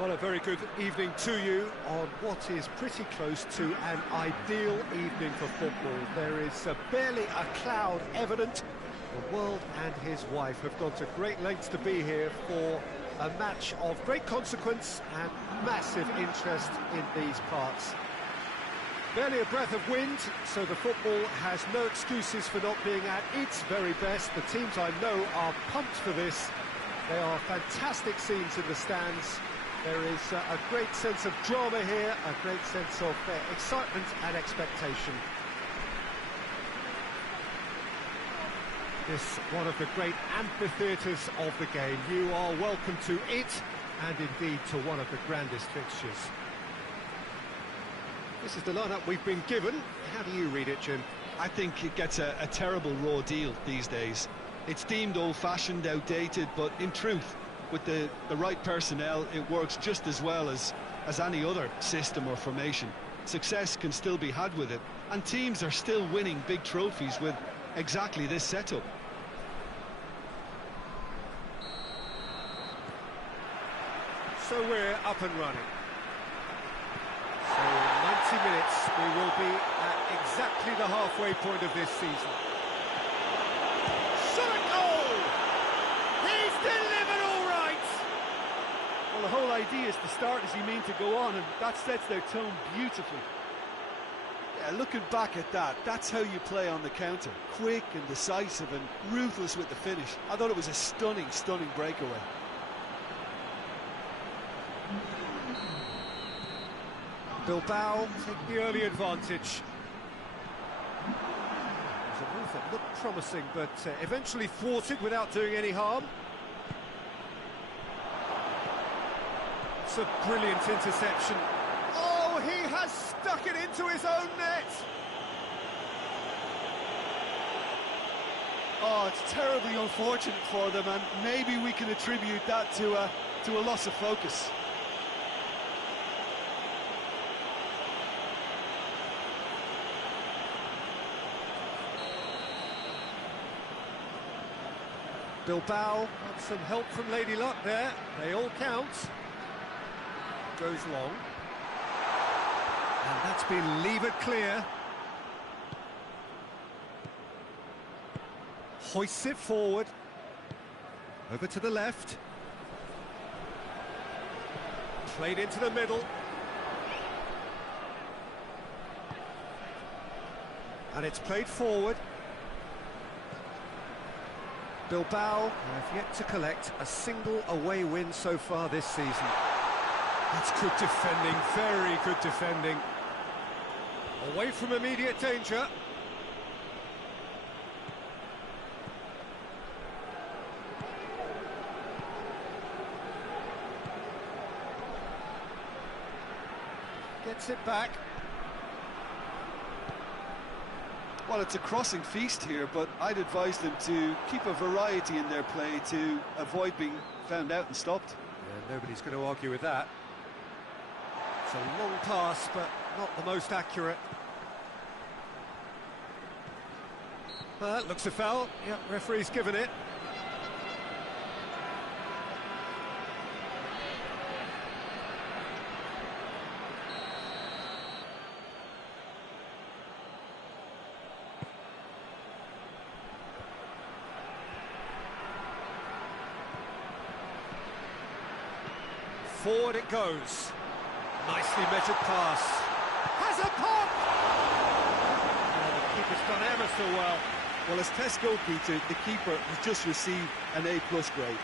Well, a very good evening to you on what is pretty close to an ideal evening for football. There is barely a cloud evident. The world and his wife have gone to great lengths to be here for a match of great consequence and massive interest in these parts. Barely a breath of wind, so the football has no excuses for not being at its very best. The teams I know are pumped for this. They are fantastic scenes in the stands. There is a great sense of drama here, a great sense of excitement and expectation. This one of the great amphitheatres of the game. You are welcome to it, and indeed to one of the grandest fixtures. This is the lineup we've been given. How do you read it, Jim? I think it gets a terrible raw deal these days. It's deemed old-fashioned, outdated, but in truth, with the right personnel, it works just as well as any other system or formation. Success can still be had with it, and teams are still winning big trophies with exactly this setup. So we're up and running. So in 90 minutes, we will be at exactly the halfway point of this season. Shot a goal! He's delivered all right! Well, the whole idea is to start as you mean to go on, and that sets their tone beautifully. Yeah, looking back at that, that's how you play on the counter. Quick and decisive and ruthless with the finish. I thought it was a stunning, stunning breakaway. Bilbao take the early advantage. There's a move that looked promising, but eventually thwarted without doing any harm. It's a brilliant interception. Oh, he has stuck it into his own net! Oh, it's terribly unfortunate for them, and maybe we can attribute that to a loss of focus. Bilbao had some help from Lady Luck there. They all count. Goes long. And that's been levered clear. Hoists it forward. Over to the left. Played into the middle. And it's played forward. Bilbao have yet to collect a single away win so far this season. That's good defending, very good defending. Away from immediate danger. Gets it back. Well, it's a crossing feast here, but I'd advise them to keep a variety in their play to avoid being found out and stopped. Yeah, nobody's going to argue with that. It's a long pass, but not the most accurate. Looks a foul. Yeah, referee's given it. Forward it goes. Nicely measured pass. Has a pop! Oh, the keeper's done ever so well. Well, as test goalkeeper, the keeper has just received an A+ grade.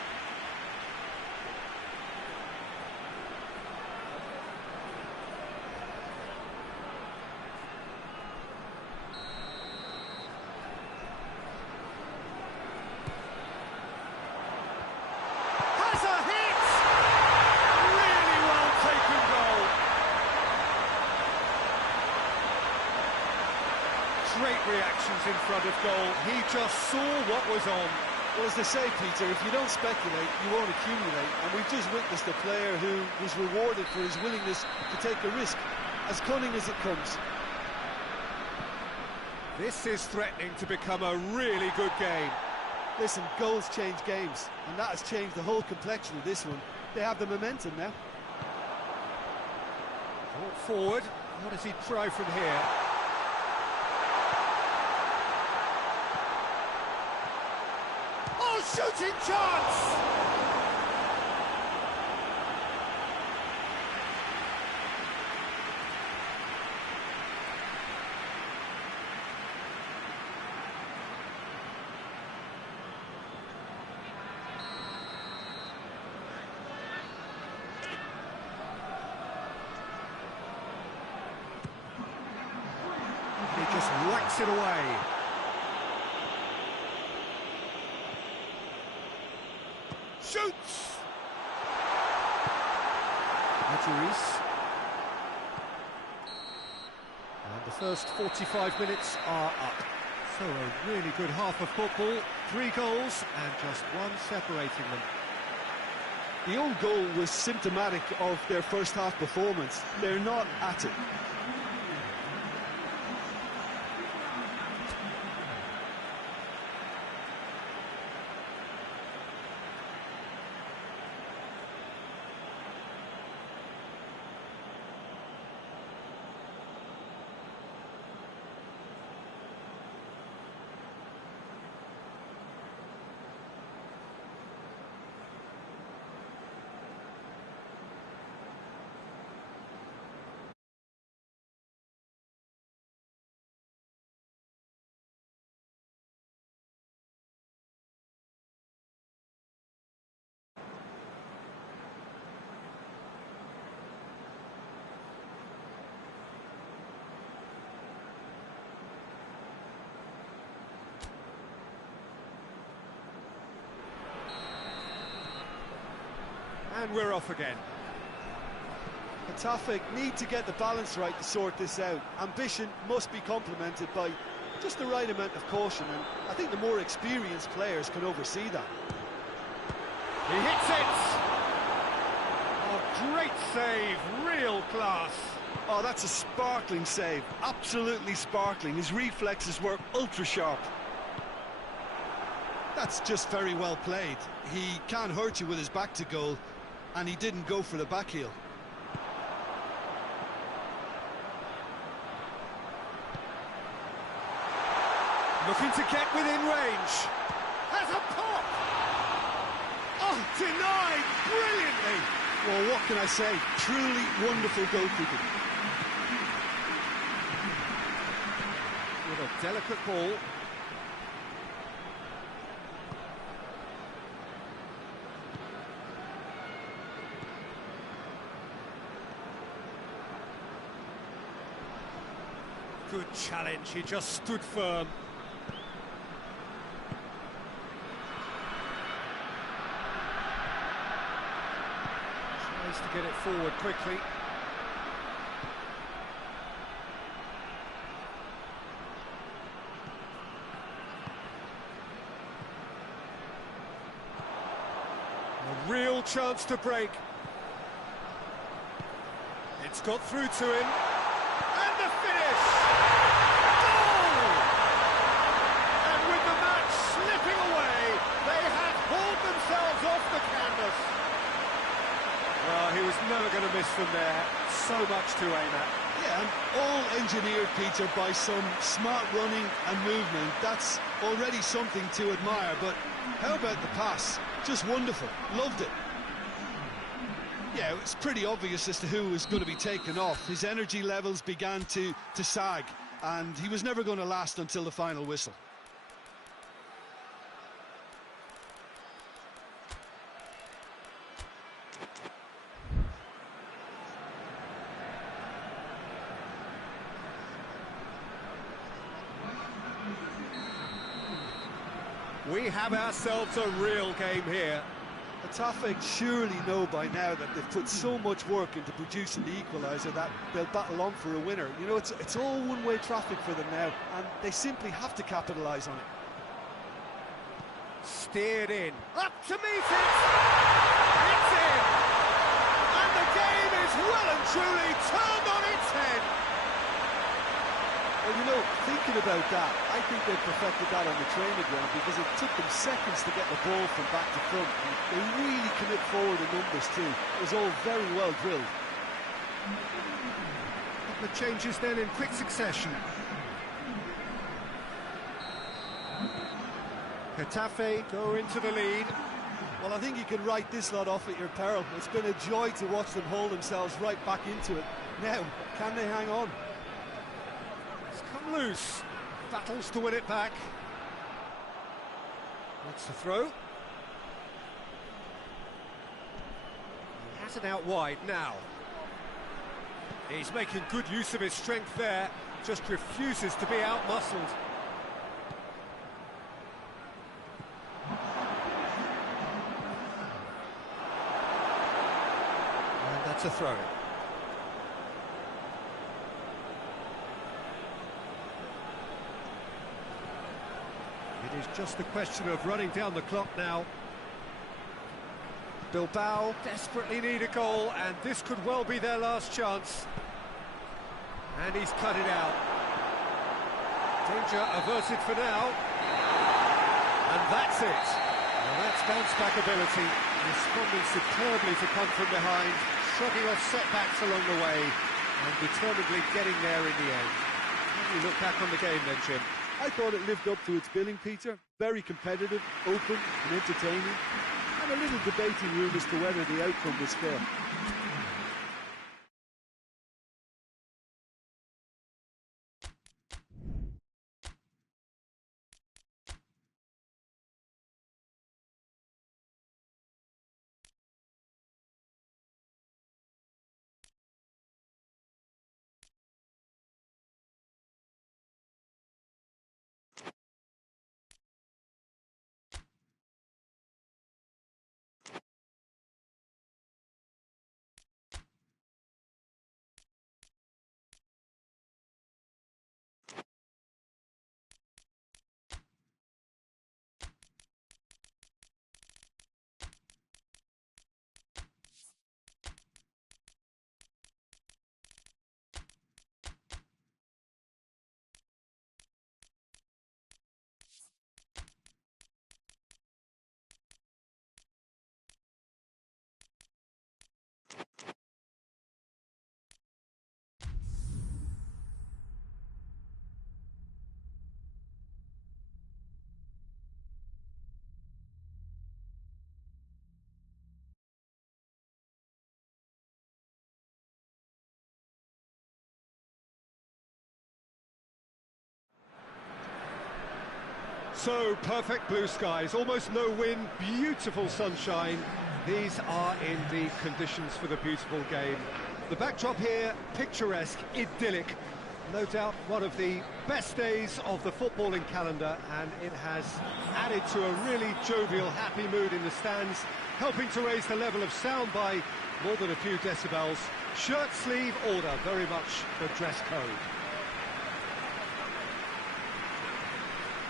Great reactions in front of goal. He just saw what was on. Well, as they say, Peter, if you don't speculate, you won't accumulate. And we've just witnessed a player who was rewarded for his willingness to take a risk, as cunning as it comes. This is threatening to become a really good game. Listen, goals change games, and that has changed the whole complexion of this one. They have the momentum now. Brought forward. What does he try from here? Oh, shooting chance! He just whacks it away. Shoots! Maduris. And the first 45 minutes are up. So a really good half of football. 3 goals and just one separating them. The own goal was symptomatic of their first half performance. They're not at it. And we're off again. Getafe need to get the balance right to sort this out. Ambition must be complemented by just the right amount of caution, and I think the more experienced players can oversee that. He hits it! Oh, great save, real class. Oh, that's a sparkling save, absolutely sparkling. His reflexes were ultra-sharp. That's just very well played. He can't hurt you with his back to goal, and he didn't go for the back heel. Looking to get within range. Has a pop! Oh, denied brilliantly! Well, what can I say? Truly wonderful goalkeeping. With a delicate ball. Good challenge, he just stood firm. Tries to get it forward quickly. A real chance to break. It's got through to him. And the finish! Goal! And with the match slipping away, they have hauled themselves off the canvas. Well, he was never going to miss from there. So much to aim at. Yeah, and all engineered, Peter, by some smart running and movement. That's already something to admire, but how about the pass? Just wonderful. Loved it. Yeah, it's pretty obvious as to who was going to be taken off. His energy levels began to sag, and he was never going to last until the final whistle. We have ourselves a real game here. Getafe surely know by now that they've put so much work into producing the equaliser that they'll battle on for a winner. You know, it's all one-way traffic for them now, and they simply have to capitalise on it. Steered in, up to meet it! It's in! And the game is well and truly turned on its head! Well, you know, thinking about that, I think they've perfected that on the training ground because it took them seconds to get the ball from back to front. They really commit forward in numbers too. It was all very well drilled. The changes then in quick succession. Getafe go into the lead. Well, I think you can write this lot off at your peril. It's been a joy to watch them hold themselves right back into it. Now, can they hang on? It's come loose. Battles to win it back. What's the throw? He has it out wide now. He's making good use of his strength there. Just refuses to be out-muscled. That's a throw. It is just a question of running down the clock now. Bilbao desperately need a goal, and this could well be their last chance. And he's cut it out. Danger averted for now. And that's it. Now that's bounce-back ability, responding superbly to come from behind, shrugging off setbacks along the way, and determinedly getting there in the end. How do you look back on the game then, Jim? I thought it lived up to its billing, Peter. Very competitive, open and entertaining. And a little debating room as to whether the outcome was fair. So, perfect blue skies, almost no wind, beautiful sunshine. These are indeed conditions for the beautiful game. The backdrop here, picturesque, idyllic. No doubt one of the best days of the footballing calendar, and it has added to a really jovial, happy mood in the stands, helping to raise the level of sound by more than a few decibels. Shirt sleeve order, very much the dress code.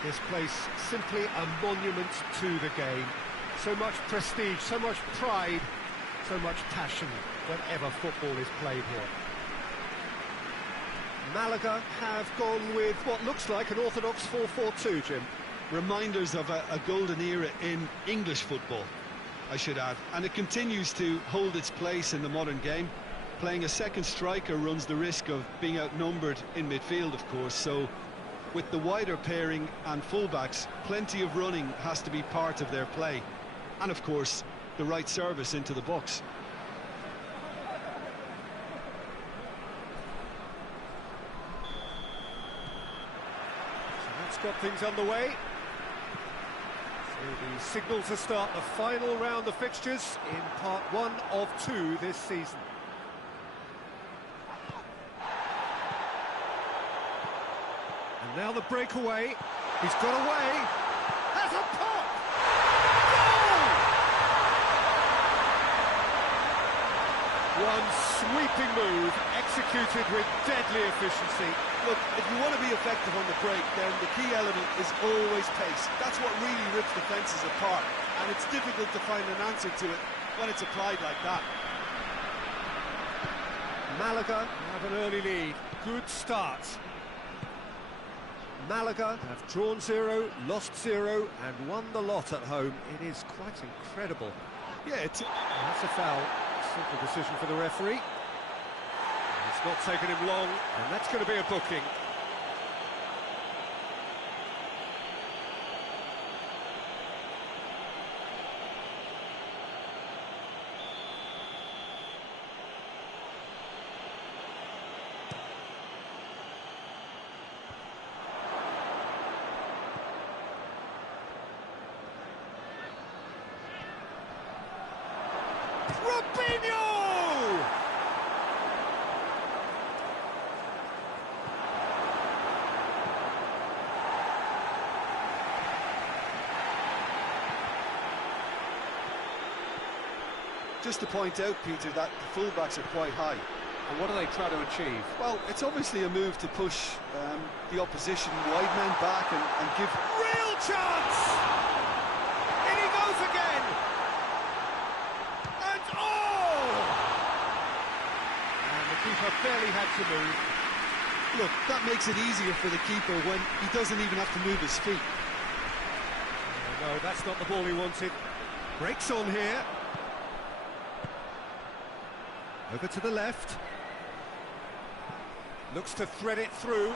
This place simply a monument to the game. So much prestige, so much pride, so much passion whenever football is played here. Malaga have gone with what looks like an orthodox 4-4-2, Jim. Reminders of a golden era in English football, I should add. And it continues to hold its place in the modern game. Playing a second striker runs the risk of being outnumbered in midfield, of course, so with the wider pairing and fullbacks, plenty of running has to be part of their play. And of course, the right service into the box. So that's got things underway. So the signal to start the final round of fixtures in part 1 of 2 this season. Now the breakaway, he's got away, has a pop! Goal! One sweeping move, executed with deadly efficiency. Look, if you want to be effective on the break, then the key element is always pace. That's what really rips defences apart, and it's difficult to find an answer to it when it's applied like that. Malaga have an early lead, good start. Malaga have drawn 0, lost 0, and won the lot at home. It is quite incredible. Yeah, that's a foul. Simple decision for the referee. Not taking him long, and that's going to be a booking. Just to point out, Peter, that the fullbacks are quite high. And what are they trying to achieve? Well, it's obviously a move to push the opposition wide men back and give... Real chance! In he goes again! And oh! And the keeper barely had to move. Look, that makes it easier for the keeper when he doesn't even have to move his feet. Oh, no, that's not the ball he wanted. Breaks on here. Over to the left. Looks to thread it through.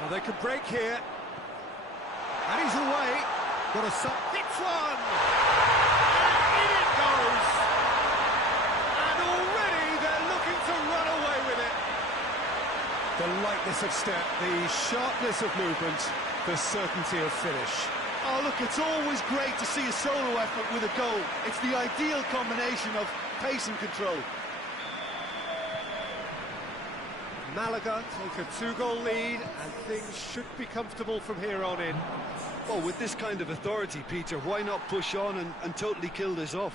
Well, they could break here. And he's away. Got a sub. Hits one! And in it goes! And already they're looking to run away with it. The lightness of step, the sharpness of movement, the certainty of finish. Oh, look, it's always great to see a solo effort with a goal. It's the ideal combination of pace and control. Malaga take a 2-goal lead, and things should be comfortable from here on in. Well, with this kind of authority, Peter, why not push on and totally kill this off?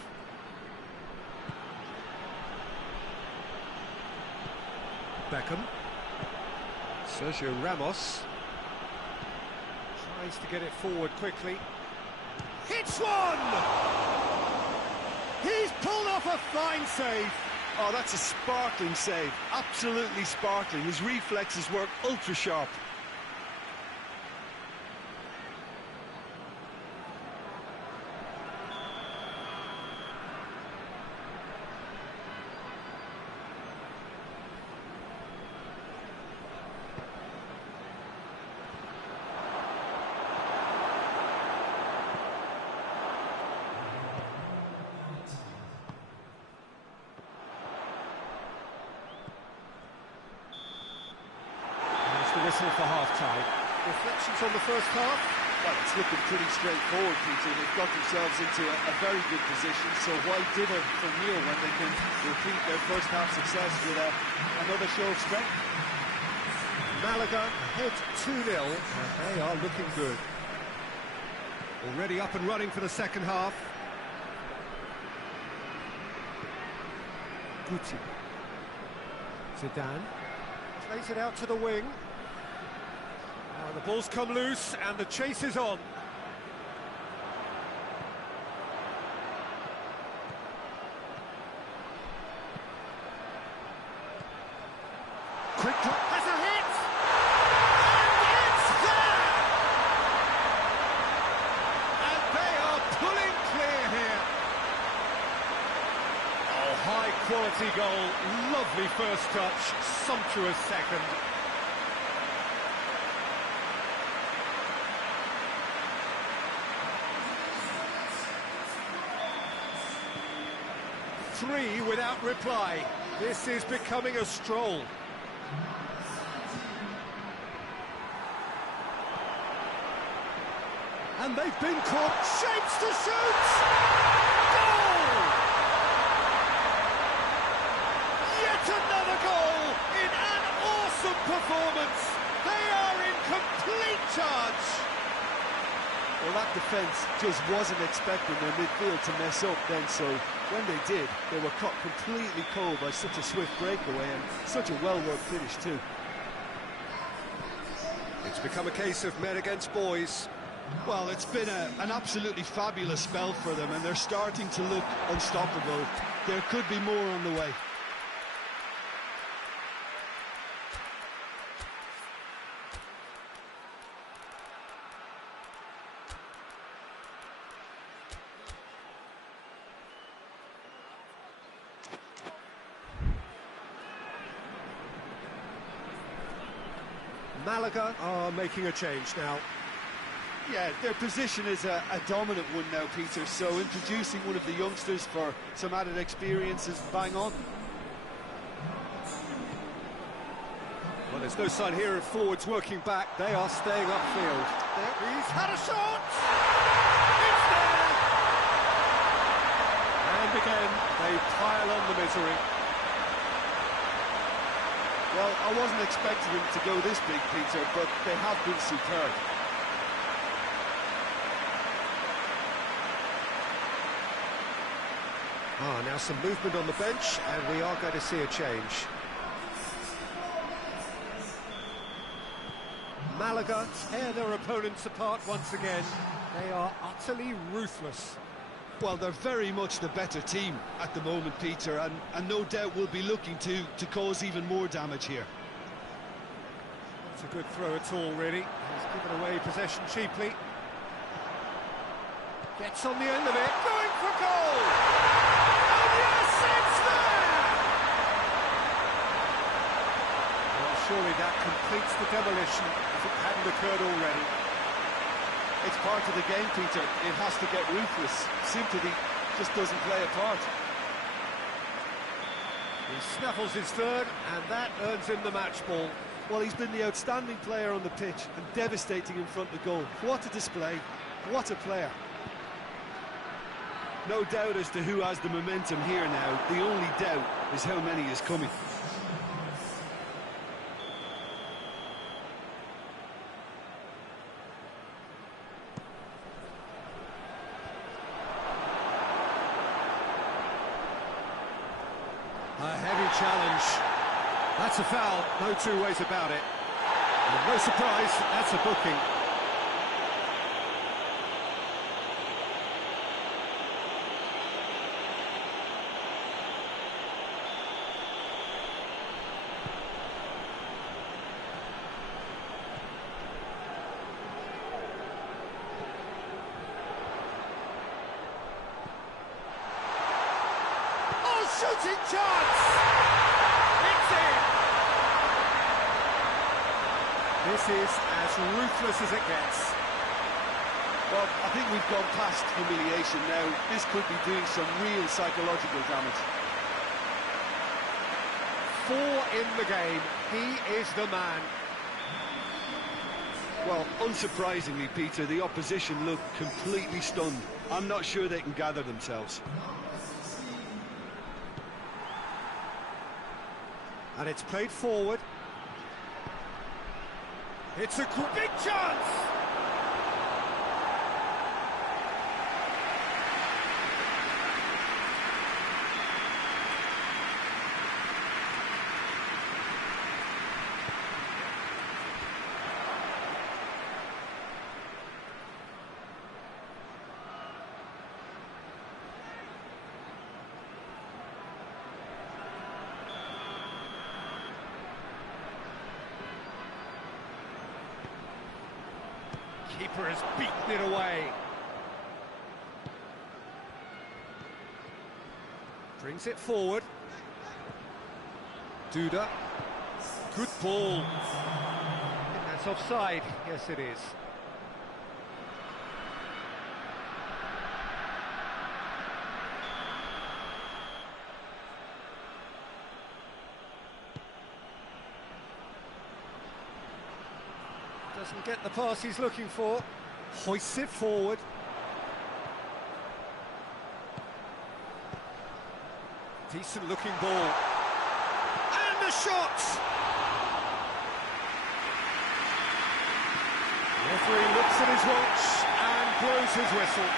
Beckham. Sergio Ramos tries to get it forward quickly. Hits one! He's pulled off a fine save. Oh, that's a sparkling save. Absolutely sparkling. His reflexes work ultra sharp. Whistle for half-time. Reflections on the first half? Well, it's looking pretty straightforward, Peter. They've got themselves into a very good position, so why dither from here when they can repeat their first half success with another show of strength? Malaga ahead 2-0, and they are looking good. Already up and running for the second half. Guti. Zidane plays it out to the wing. Now the ball's come loose and the chase is on. Quick drop, has a hit! And it's there! And they are pulling clear here. Oh, high quality goal, lovely first touch, sumptuous second. Three without reply. This is becoming a stroll. And they've been caught. Shapes to shoot! Goal! Yet another goal in an awesome performance. They are in complete charge. Well, that defence just wasn't expecting their midfield to mess up then, so when they did, they were caught completely cold by such a swift breakaway and such a well-worked finish too. It's become a case of men against boys. Well, it's been an absolutely fabulous spell for them, and they're starting to look unstoppable. There could be more on the way. Malaga are making a change now. Yeah, their position is a dominant one now, Peter, so introducing one of the youngsters for some added experience is bang on. Well, there's no sign here of forwards working back. They are staying upfield. He's had a shot! It's there! And again, they pile on the misery. Well, I wasn't expecting them to go this big, Peter, but they have been superb. Now some movement on the bench, and we are going to see a change. Malaga tear their opponents apart once again. They are utterly ruthless. Well, they're very much the better team at the moment, Peter, and no doubt will be looking to cause even more damage here. Not a good throw at all, really. He's given away possession cheaply. Gets on the end of it, going for goal! And yes, it's there! Well, surely that completes the demolition if it hadn't occurred already. It's part of the game, Peter. It has to get ruthless. Sympathy just doesn't play a part. He snaffles his third, and that earns him the match ball. Well, he's been the outstanding player on the pitch and devastating in front of goal. What a display. What a player. No doubt as to who has the momentum here now. The only doubt is how many is coming. A heavy challenge. That's a foul, no two ways about it. And no surprise, that's a booking. Shooting chance! It's in! This is as ruthless as it gets. Well, I think we've gone past humiliation now. This could be doing some real psychological damage. 4 in the game. He is the man. Well, unsurprisingly, Peter, the opposition look completely stunned. I'm not sure they can gather themselves. And it's played forward. It's a big chance! Keeper has beaten it away. Brings it forward. Duda. Good ball. I think that's offside. Yes, it is. Doesn't get the pass he's looking for. Hoists it forward. Decent looking ball. And the shot! The referee looks at his watch and blows his whistle.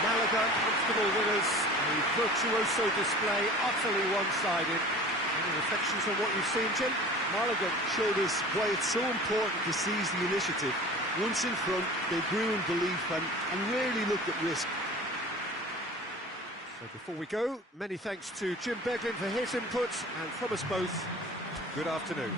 Malaga, comfortable winners. A virtuoso display, utterly one-sided. Any reflections on what you've seen, Jim? Malaga showed us why it's so important to seize the initiative. Once in front, they grew in belief and rarely looked at risk. So before we go, many thanks to Jim Beglin for his input, and from us both, good afternoon.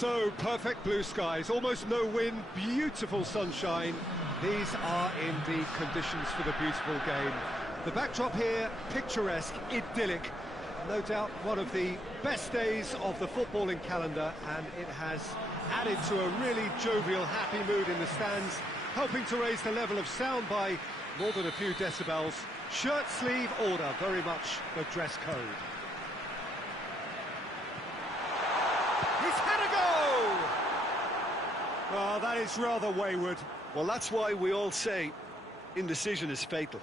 So perfect blue skies, almost no wind, beautiful sunshine. These are indeed conditions for the beautiful game. The backdrop here, picturesque, idyllic. No doubt one of the best days of the footballing calendar, and it has added to a really jovial, happy mood in the stands, helping to raise the level of sound by more than a few decibels. Shirt sleeve order, very much the dress code. He's had a go! Well, that is rather wayward. Well, that's why we all say indecision is fatal.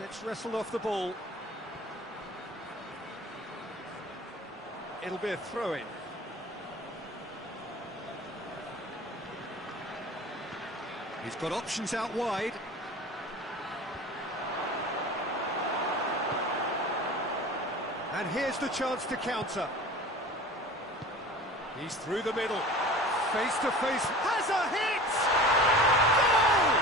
Gets wrestled off the ball. It'll be a throw-in. He's got options out wide. And here's the chance to counter. He's through the middle. Face to face. Has a hit! Goal!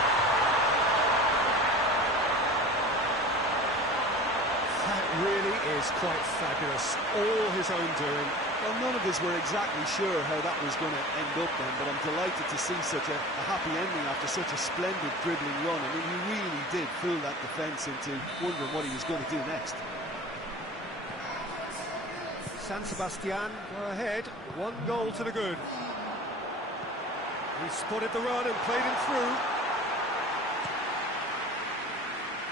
That really is quite fabulous. All his own doing. Well, none of us were exactly sure how that was going to end up then, but I'm delighted to see such a happy ending after such a splendid dribbling run. I mean, he really did fool that defence into wondering what he was going to do next. San Sebastian go ahead, 1 goal to the good. He spotted the run and played him through.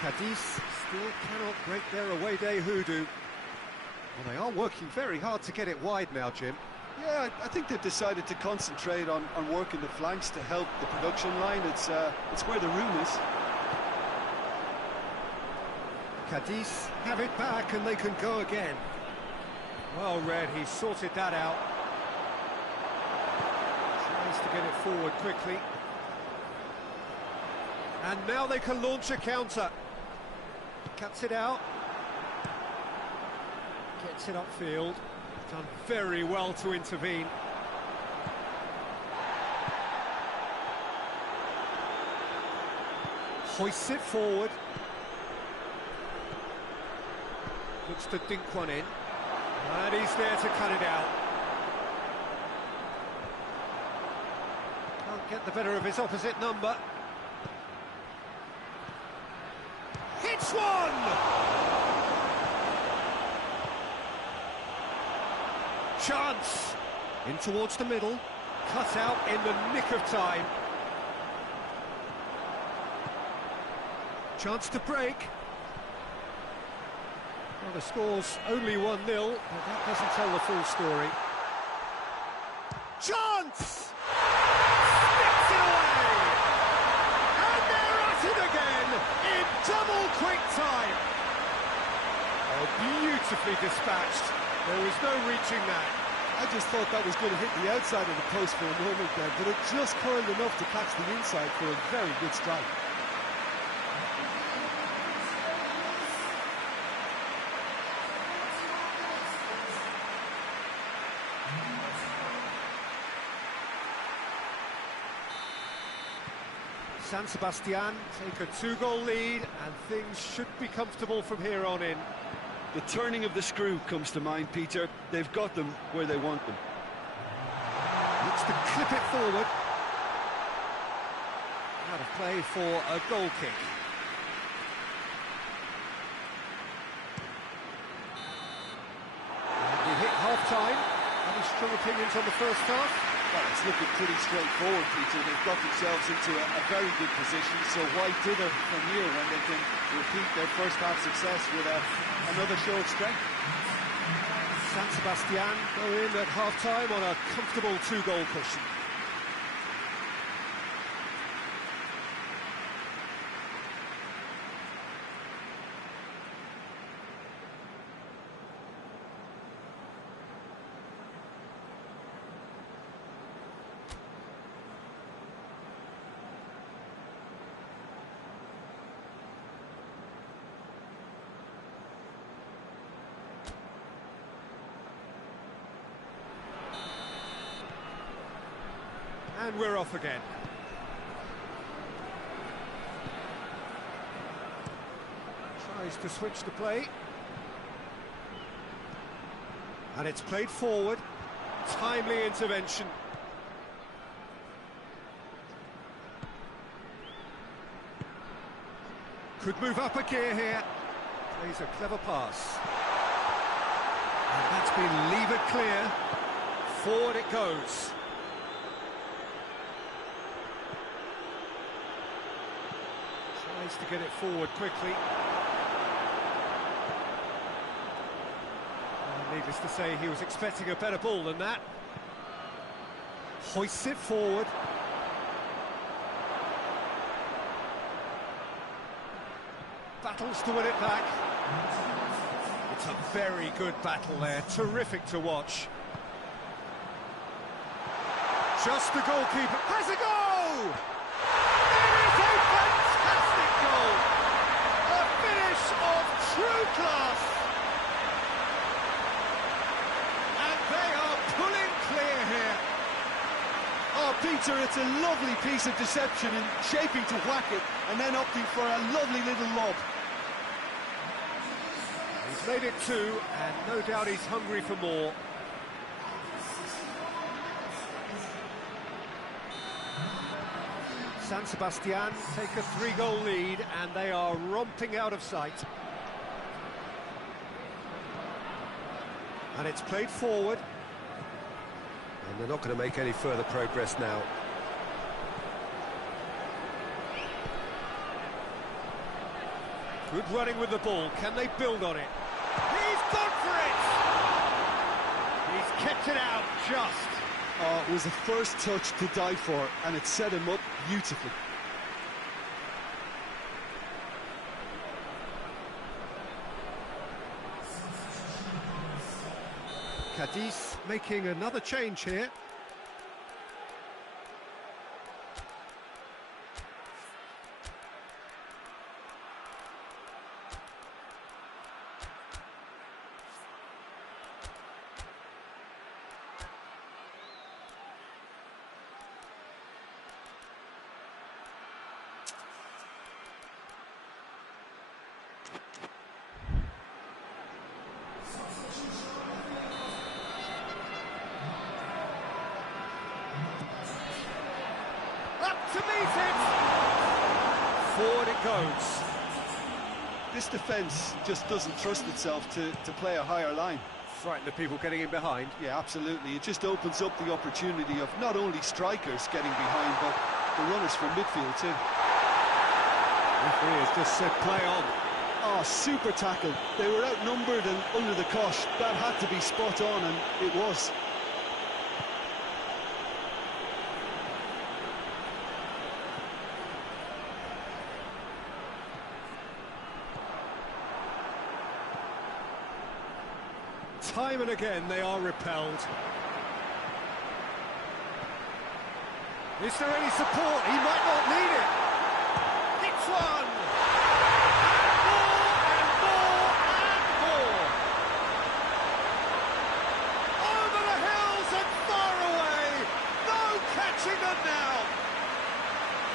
Cadiz still cannot break their away day hoodoo. Well, they are working very hard to get it wide now, Jim. Yeah, I think they've decided to concentrate on working the flanks to help the production line. It's where the room is. Cadiz have it back and they can go again. Well read, he sorted that out. Tries to get it forward quickly. And now they can launch a counter. Cuts it out. Gets it upfield. Done very well to intervene. Hoists it forward. Looks to dink one in. And he's there to cut it out. Can't get the better of his opposite number. Hits one! Chance! In towards the middle. Cut out in the nick of time. Chance to break. Well, the score's only 1-0, but that doesn't tell the full story. Chance! Sticks it away! And they're at it again in double quick time. Oh, beautifully dispatched. There was no reaching that. I just thought that was going to hit the outside of the post for a moment there, but it just curled enough to catch the inside for a very good strike. San Sebastian take a 2-goal lead, and things should be comfortable from here on in. The turning of the screw comes to mind, Peter. They've got them where they want them. Looks to clip it forward. Out of play for a goal kick. And we hit half-time. Any strong opinions on the first half? Well, it's looking pretty straightforward, Peter. They've got themselves into a very good position, so why dither from here when they can repeat their first half success with another show of strength? San Sebastian go in at half-time on a comfortable 2-goal cushion. And we're off again. Tries to switch the play. And it's played forward. Timely intervention. Could move up a gear here. Plays a clever pass. And that's been levered clear. Forward it goes. Tries to get it forward quickly. Needless to say, he was expecting a better ball than that. Hoists it forward. Battles to win it back. It's a very good battle there. Terrific to watch. Just the goalkeeper. Has a goal! It is a fantastic goal! A finish of true class! And they are pulling clear here. Oh, Peter, it's a lovely piece of deception in shaping to whack it and then opting for a lovely little lob. He's made it two, and no doubt he's hungry for more. San Sebastian take a 3-goal lead, and they are romping out of sight. And it's played forward. And they're not going to make any further progress now. Good running with the ball. Can they build on it? He's gone for it! He's kept it out just. Oh, it was a first touch to die for, and it set him up beautifully. Cadiz making another change here. To meet it! Forward it goes. This defence just doesn't trust itself to play a higher line. Frighten the people getting in behind. Yeah, absolutely. It just opens up the opportunity of not only strikers getting behind, but the runners from midfield too. Referee has just said play on. Oh, super tackle. They were outnumbered and under the cosh. That had to be spot on, and it was. Time and again they are repelled. Is there any support? He might not need it. Hits one! And more and more! Over the hills and far away! No catching them now!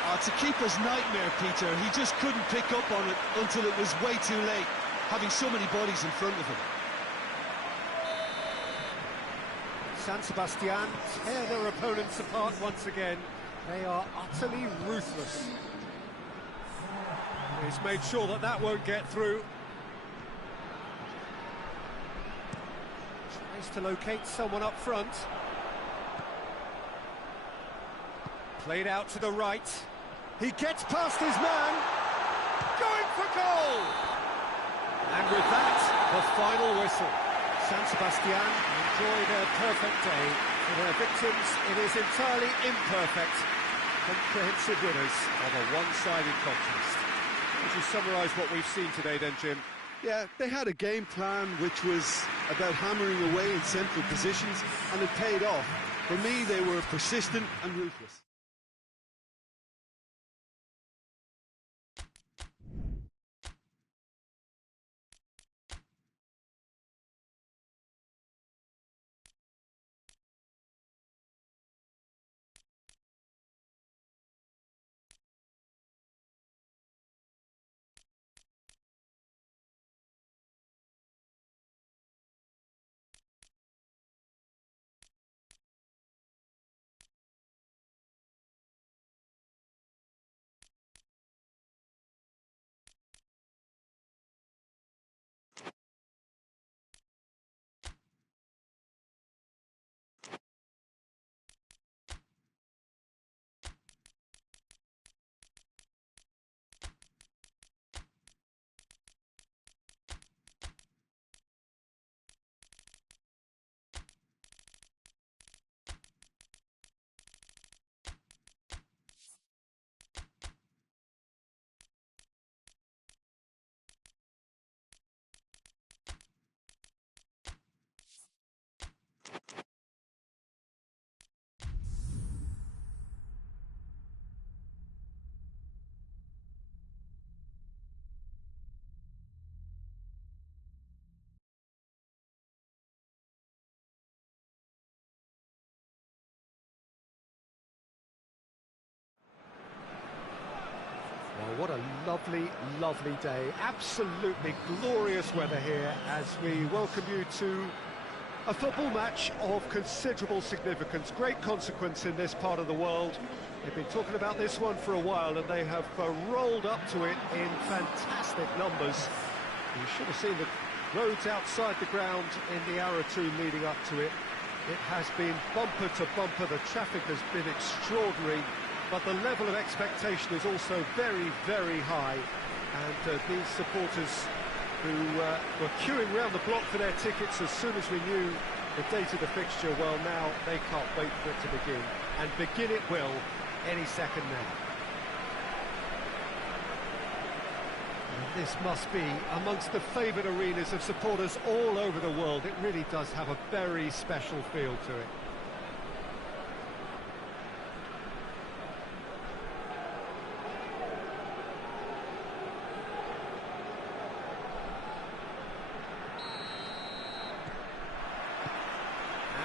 Oh, it's a keeper's nightmare, Peter. He just couldn't pick up on it until it was way too late, having so many bodies in front of him. San Sebastian tear their opponents apart once again. They are utterly ruthless. He's made sure that that won't get through. Tries to locate someone up front. Played out to the right. He gets past his man. Going for goal! And with that, the final whistle. San Sebastian enjoy their perfect day. For their victims, it is entirely imperfect. Comprehensive winners of a one-sided contest. Would you summarise what we've seen today then, Jim? Yeah, they had a game plan which was about hammering away in central positions, and it paid off. For me, they were persistent and ruthless. lovely, lovely day. Absolutely glorious weather here as we welcome you to a football match of considerable significance, great consequence in this part of the world. They've been talking about this one for a while and they have rolled up to it in fantastic numbers. You should have seen the roads outside the ground in the hour or two leading up to it. It has been bumper to bumper, the traffic has been extraordinary, but the level of expectation is also very, very high. And these supporters who were queuing round the block for their tickets as soon as we knew the date of the fixture, well, now they can't wait for it to begin. And begin it will any second now. And this must be amongst the favoured arenas of supporters all over the world. It really does have a very special feel to it.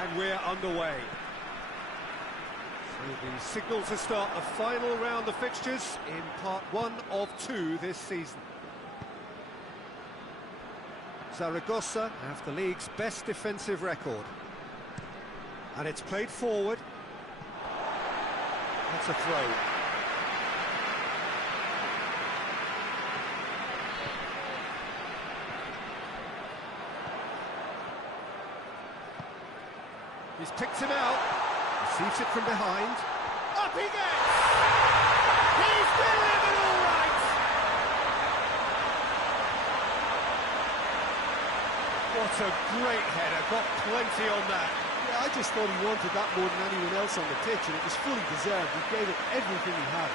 And we're underway. So the signal to start the final round of fixtures in part 1 of 2 this season. Zaragoza have the league's best defensive record. And it's played forward. That's a throw. He's picked him out. Receives it from behind. Up he gets! He's delivered all right! What a great header, got plenty on that. Yeah, I just thought he wanted that more than anyone else on the pitch, and it was fully deserved. He gave it everything he had.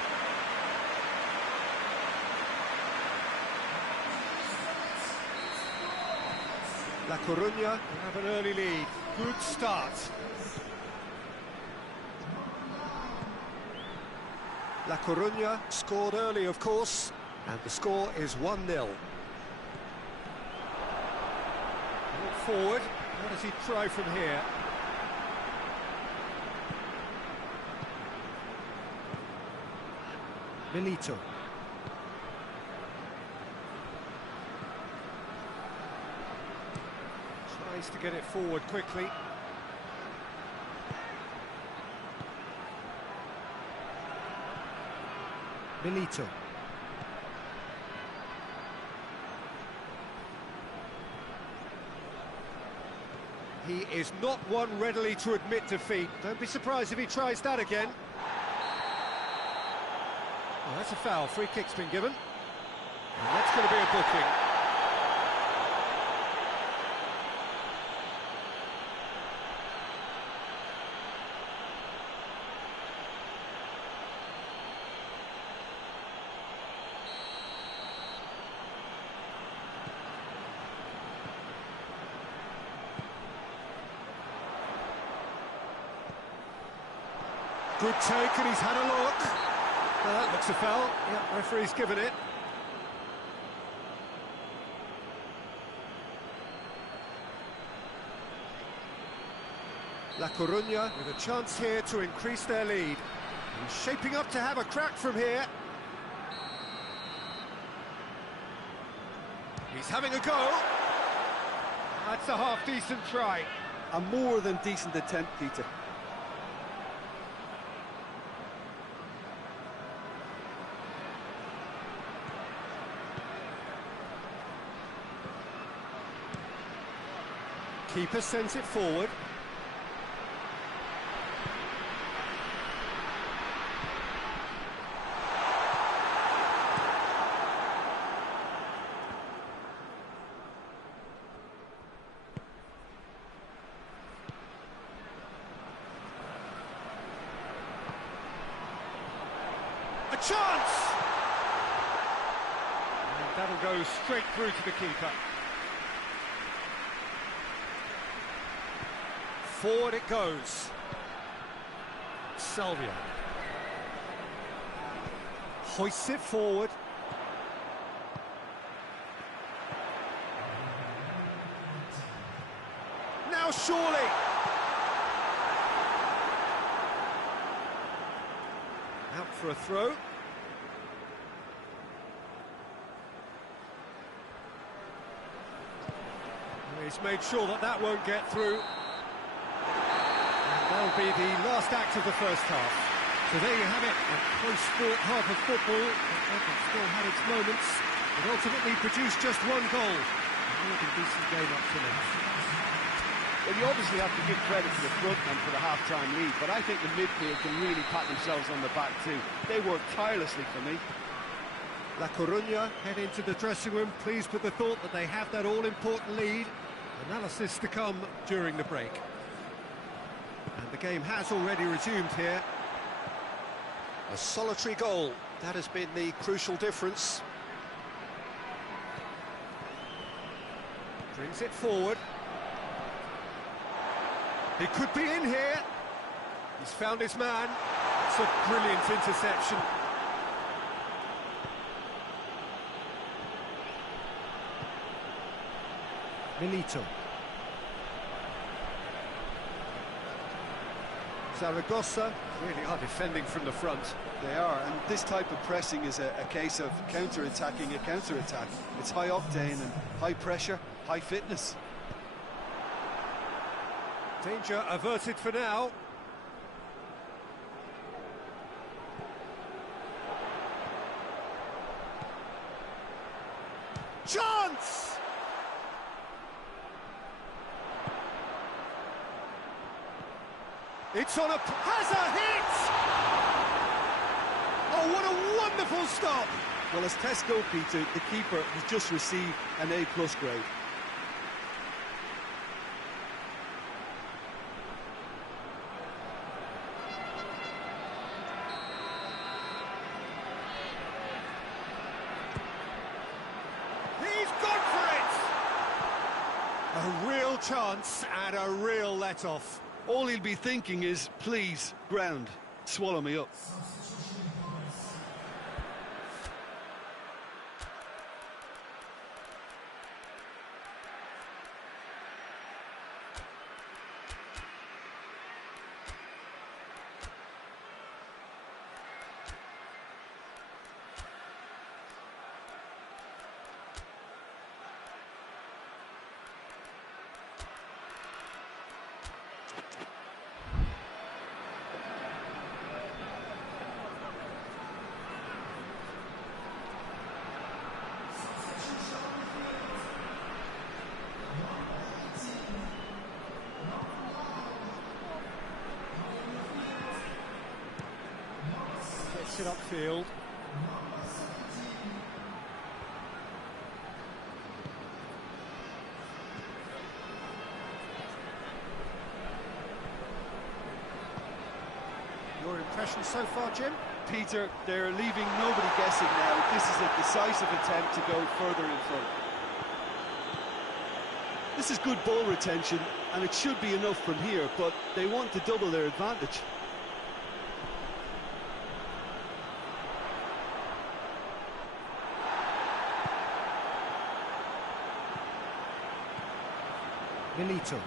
La Coruña have an early lead. Good start. La Coruña scored early, of course, and the score is 1-0. Forward. What does he try from here? Milito. Tries to get it forward quickly. Milito. He is not one readily to admit defeat. Don't be surprised if he tries that again. Well, that's a foul. Free kick's been given. And that's going to be a booking. Good take, and he's had a look. Well, that looks a foul. Yeah, referee's given it. La Coruña with a chance here to increase their lead. He's shaping up to have a crack from here. He's having a go. That's a half-decent try. A more than decent attempt, Peter. Keeper sends it forward. A chance! And that'll go straight through to the keeper. Forward it goes. Salvio. Hoists it forward. Now surely. Out for a throw. He's made sure that that won't get through. And that'll be the last act of the first half. So there you have it, a close fought half of football. It still had its moments. It ultimately produced just one goal. A more than decent game up to now. Well, you obviously have to give credit to the front man for the half-time lead, but I think the midfield can really pat themselves on the back too. They worked tirelessly for me. La Coruña head into the dressing room, pleased with the thought that they have that all-important lead. Analysis to come during the break. And the game has already resumed here. A solitary goal, that has been the crucial difference. Brings it forward. He could be in here. He's found his man. It's a brilliant interception. Milito. Zaragoza really are defending from the front. They are, and this type of pressing is a case of counter-attacking a counter-attack. It's high octane and high pressure, high fitness. Danger averted for now. Chance! It's on has a hit! Oh, what a wonderful stop! Well, as tests go, Peter, the keeper has just received an A+ grade. A real chance and a real let-off. All he'll be thinking is, please, ground, swallow me up. Gets it upfield. Your impression so far, Jim? Peter, they're leaving nobody guessing now. This is a decisive attempt to go further in front. This is good ball retention, and it should be enough from here, but they want to double their advantage. Milito.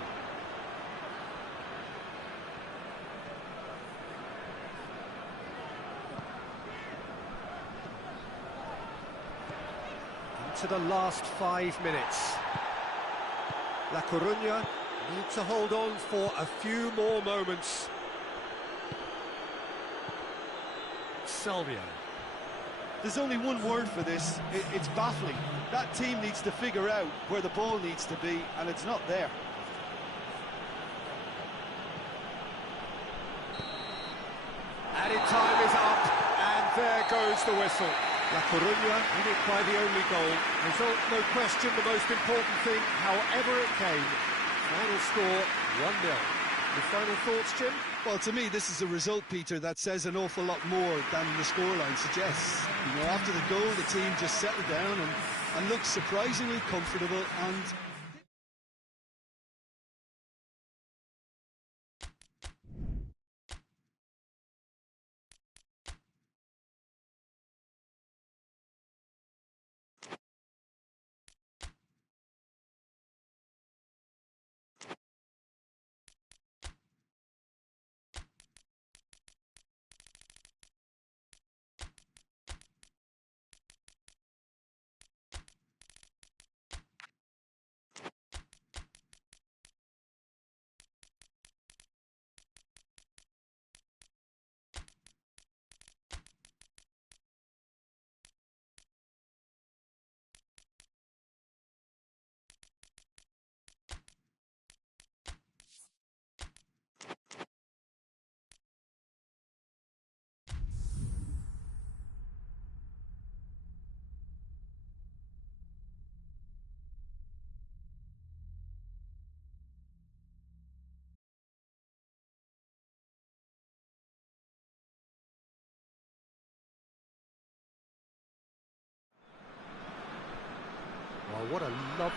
Into the last 5 minutes. La Coruña need to hold on for a few more moments. Salvio. There's only one word for this, it's baffling. That team needs to figure out where the ball needs to be, and it's not there. Added time is up, and there goes the whistle. La Coruña in it by the only goal. Result, no question, the most important thing, however it came. Final score, 1-0. Your final thoughts, Jim? Well, to me, this is a result, Peter, that says an awful lot more than the scoreline suggests. You know, after the goal, the team just settled down and looked surprisingly comfortable and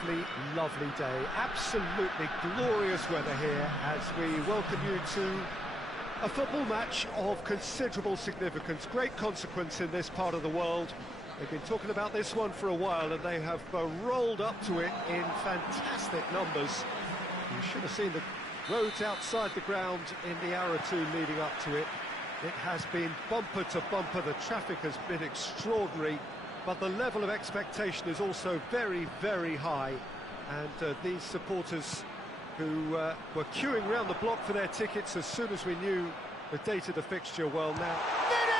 lovely, lovely day. Absolutely glorious weather here as we welcome you to a football match of considerable significance, great consequence in this part of the world. They've been talking about this one for a while and they have rolled up to it in fantastic numbers. You should have seen the roads outside the ground in the hour or two leading up to it. It has been bumper to bumper, the traffic has been extraordinary, but the level of expectation is also very, very high. And these supporters who were queuing around the block for their tickets as soon as we knew the date of the fixture, well now... Vinny!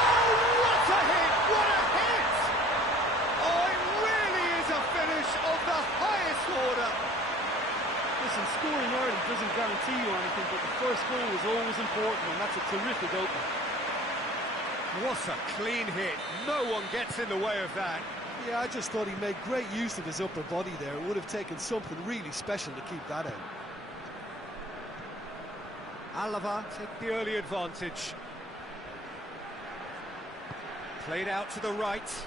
Oh, what a hit! What a hit! Oh, it really is a finish of the highest order! Listen, scoring early doesn't guarantee you anything, but the first goal is always important, and that's a terrific opener. What a clean hit. No one gets in the way of that. Yeah, I just thought he made great use of his upper body there. It would have taken something really special to keep that out. Alava take the early advantage. Played out to the right.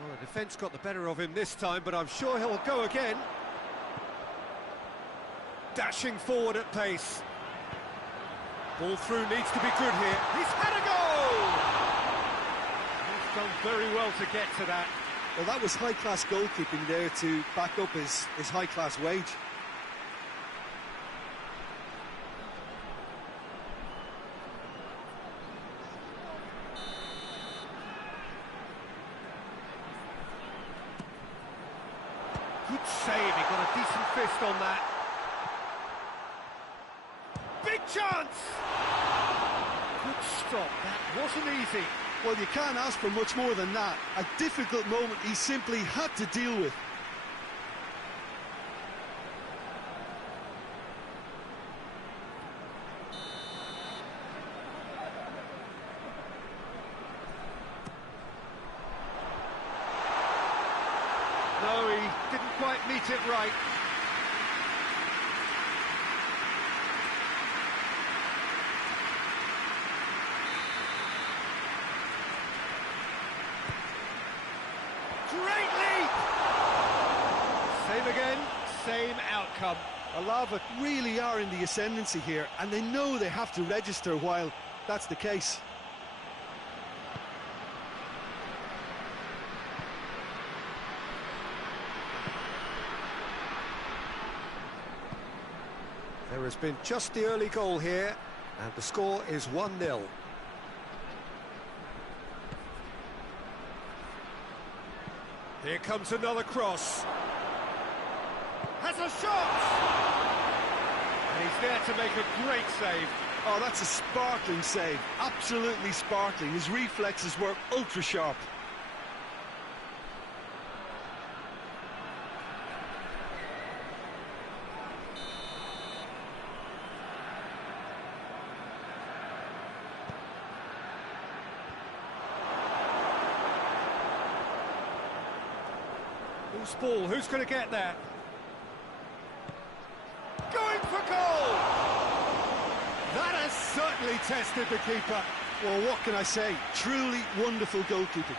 Well, the defence got the better of him this time, but I'm sure he'll go again. Dashing forward at pace. Ball through needs to be good here. He's had a goal! He's done very well to get to that. Well, that was high-class goalkeeping there to back up his high-class wage. Good save, he got a decent fist on that. Big chance! Good stop, that wasn't easy. Well, you can't ask for much more than that. A difficult moment he simply had to deal with. No, he didn't quite meet it right. Great leap! Same again, same outcome. Alava really are in the ascendancy here, and they know they have to register while that's the case. There has been just the early goal here, and the score is 1-0. Here comes another cross. Has a shot! And he's there to make a great save. Oh, that's a sparkling save. Absolutely sparkling. His reflexes were ultra-sharp. Loose ball, who's going to get there? Going for goal! That has certainly tested the keeper. Well, what can I say? Truly wonderful goalkeeping.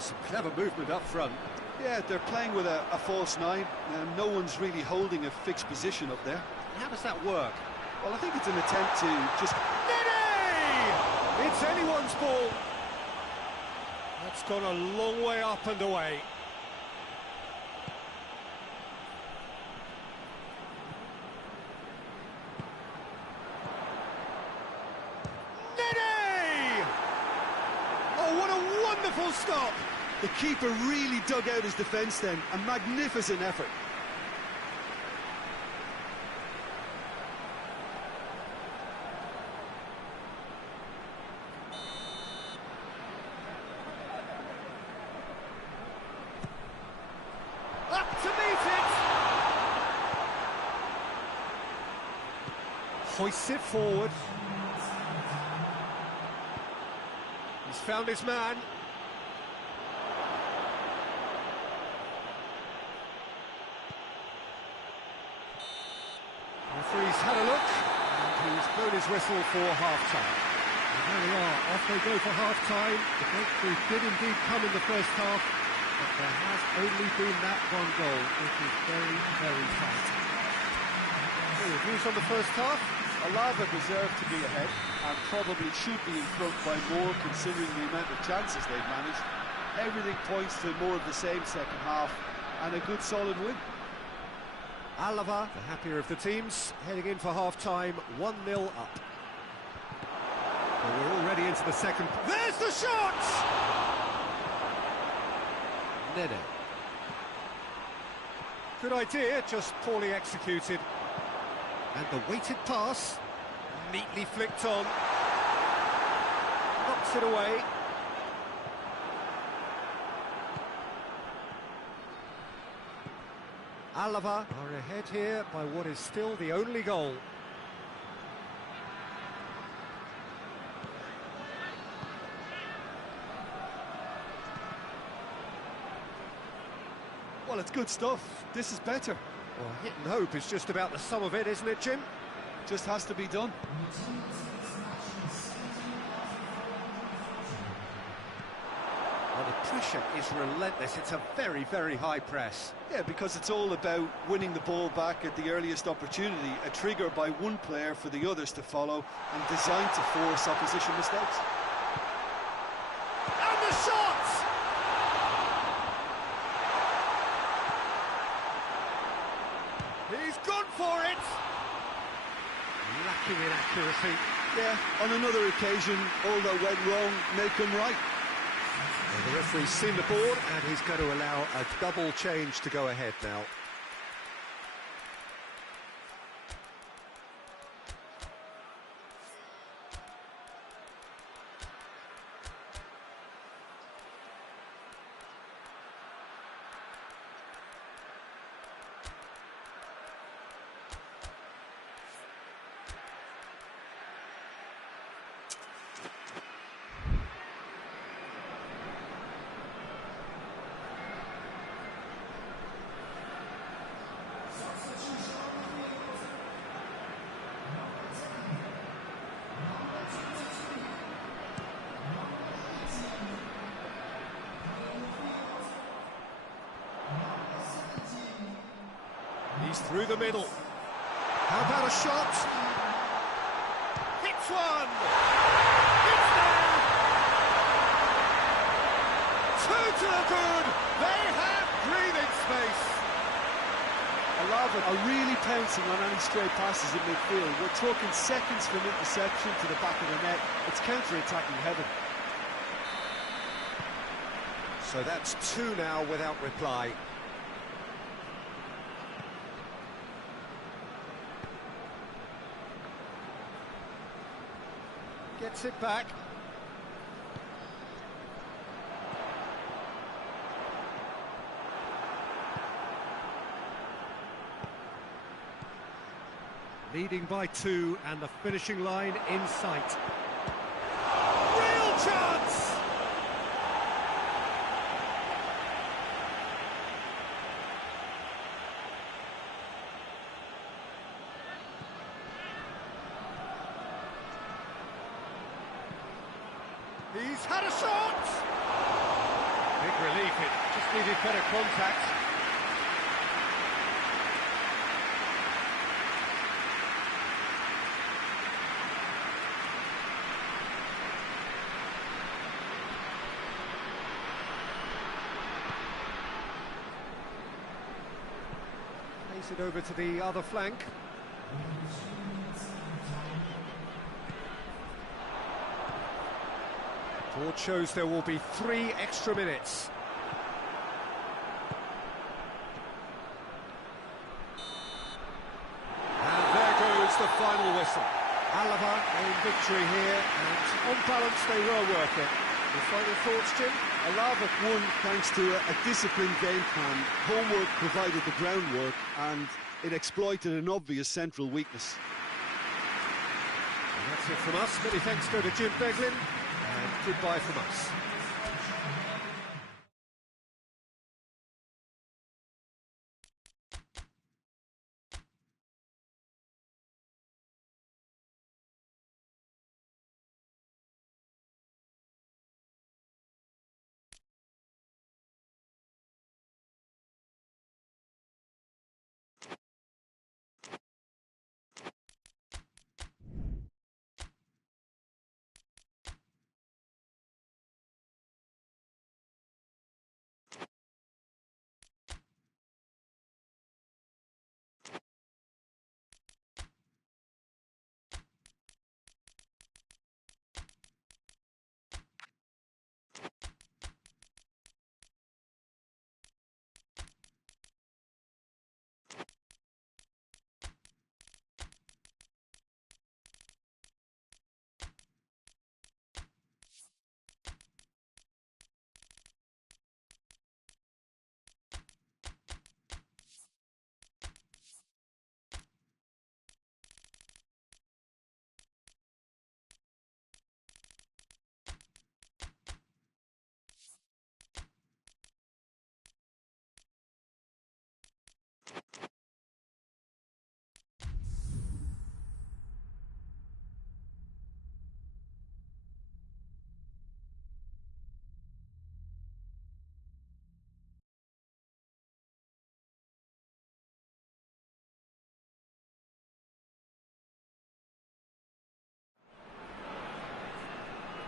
Some clever movement up front. Yeah, they're playing with a false nine, and no one's really holding a fixed position up there. How does that work? Well, I think it's an attempt to just... Nene! It's anyone's ball. That's gone a long way up and away. Nene! Oh, what a wonderful stop! The keeper really dug out his defence then. A magnificent effort. Up to hoists it forward. He's found his man. Referee's had a look, and he's blown his whistle for half-time. And there we are, off they go for half-time. The breakthrough did indeed come in the first half, but there has only been that one goal, which is very, very tight. Any views on the first half? ALAVÉS deserve to be ahead and probably should be in front by more considering the amount of chances they've managed. Everything points to more of the same second half and a good solid win. ALAVÉS, the happier of the teams, heading in for half-time, 1-0 up. Well, we're already into the second. There's the shot! Nene. Good idea, just poorly executed. And the weighted pass, neatly flicked on. Knocks it away. ALAVÉS are ahead here by what is still the only goal. Well, it's good stuff. This is better. Well, hit and hope is just about the sum of it, isn't it, Jim? Just has to be done. Well, the pressure is relentless. It's a very, very high press. Yeah, because it's all about winning the ball back at the earliest opportunity, a trigger by one player for the others to follow, and designed to force opposition mistakes. And the shot! He's gone for it! Lacking in accuracy. Yeah, on another occasion, all that went wrong, make them right. Well, the referee's seen the board, and he's going to allow a double change to go ahead now. He's through the middle. How about a shot? Hits one! It's there! Two to the good! They have breathing space! ALAVÉS are really pouncing on any stray passes in midfield. We're talking seconds from interception to the back of the net. It's counter-attacking heaven. So that's two now without reply. Gets it back. Leading by two, and the finishing line in sight. Real chance! He's had a shot! Big relief, it just needed better contact. Plays it over to the other flank. Board shows there will be 3 extra minutes. And there goes the final whistle. ALAVÉS in victory here, and on balance they were worth it. Your final thoughts, Jim? ALAVÉS won thanks to a disciplined game plan. Homework provided the groundwork, and it exploited an obvious central weakness. That's it from us. Many thanks go to Jim Beglin, and goodbye from us.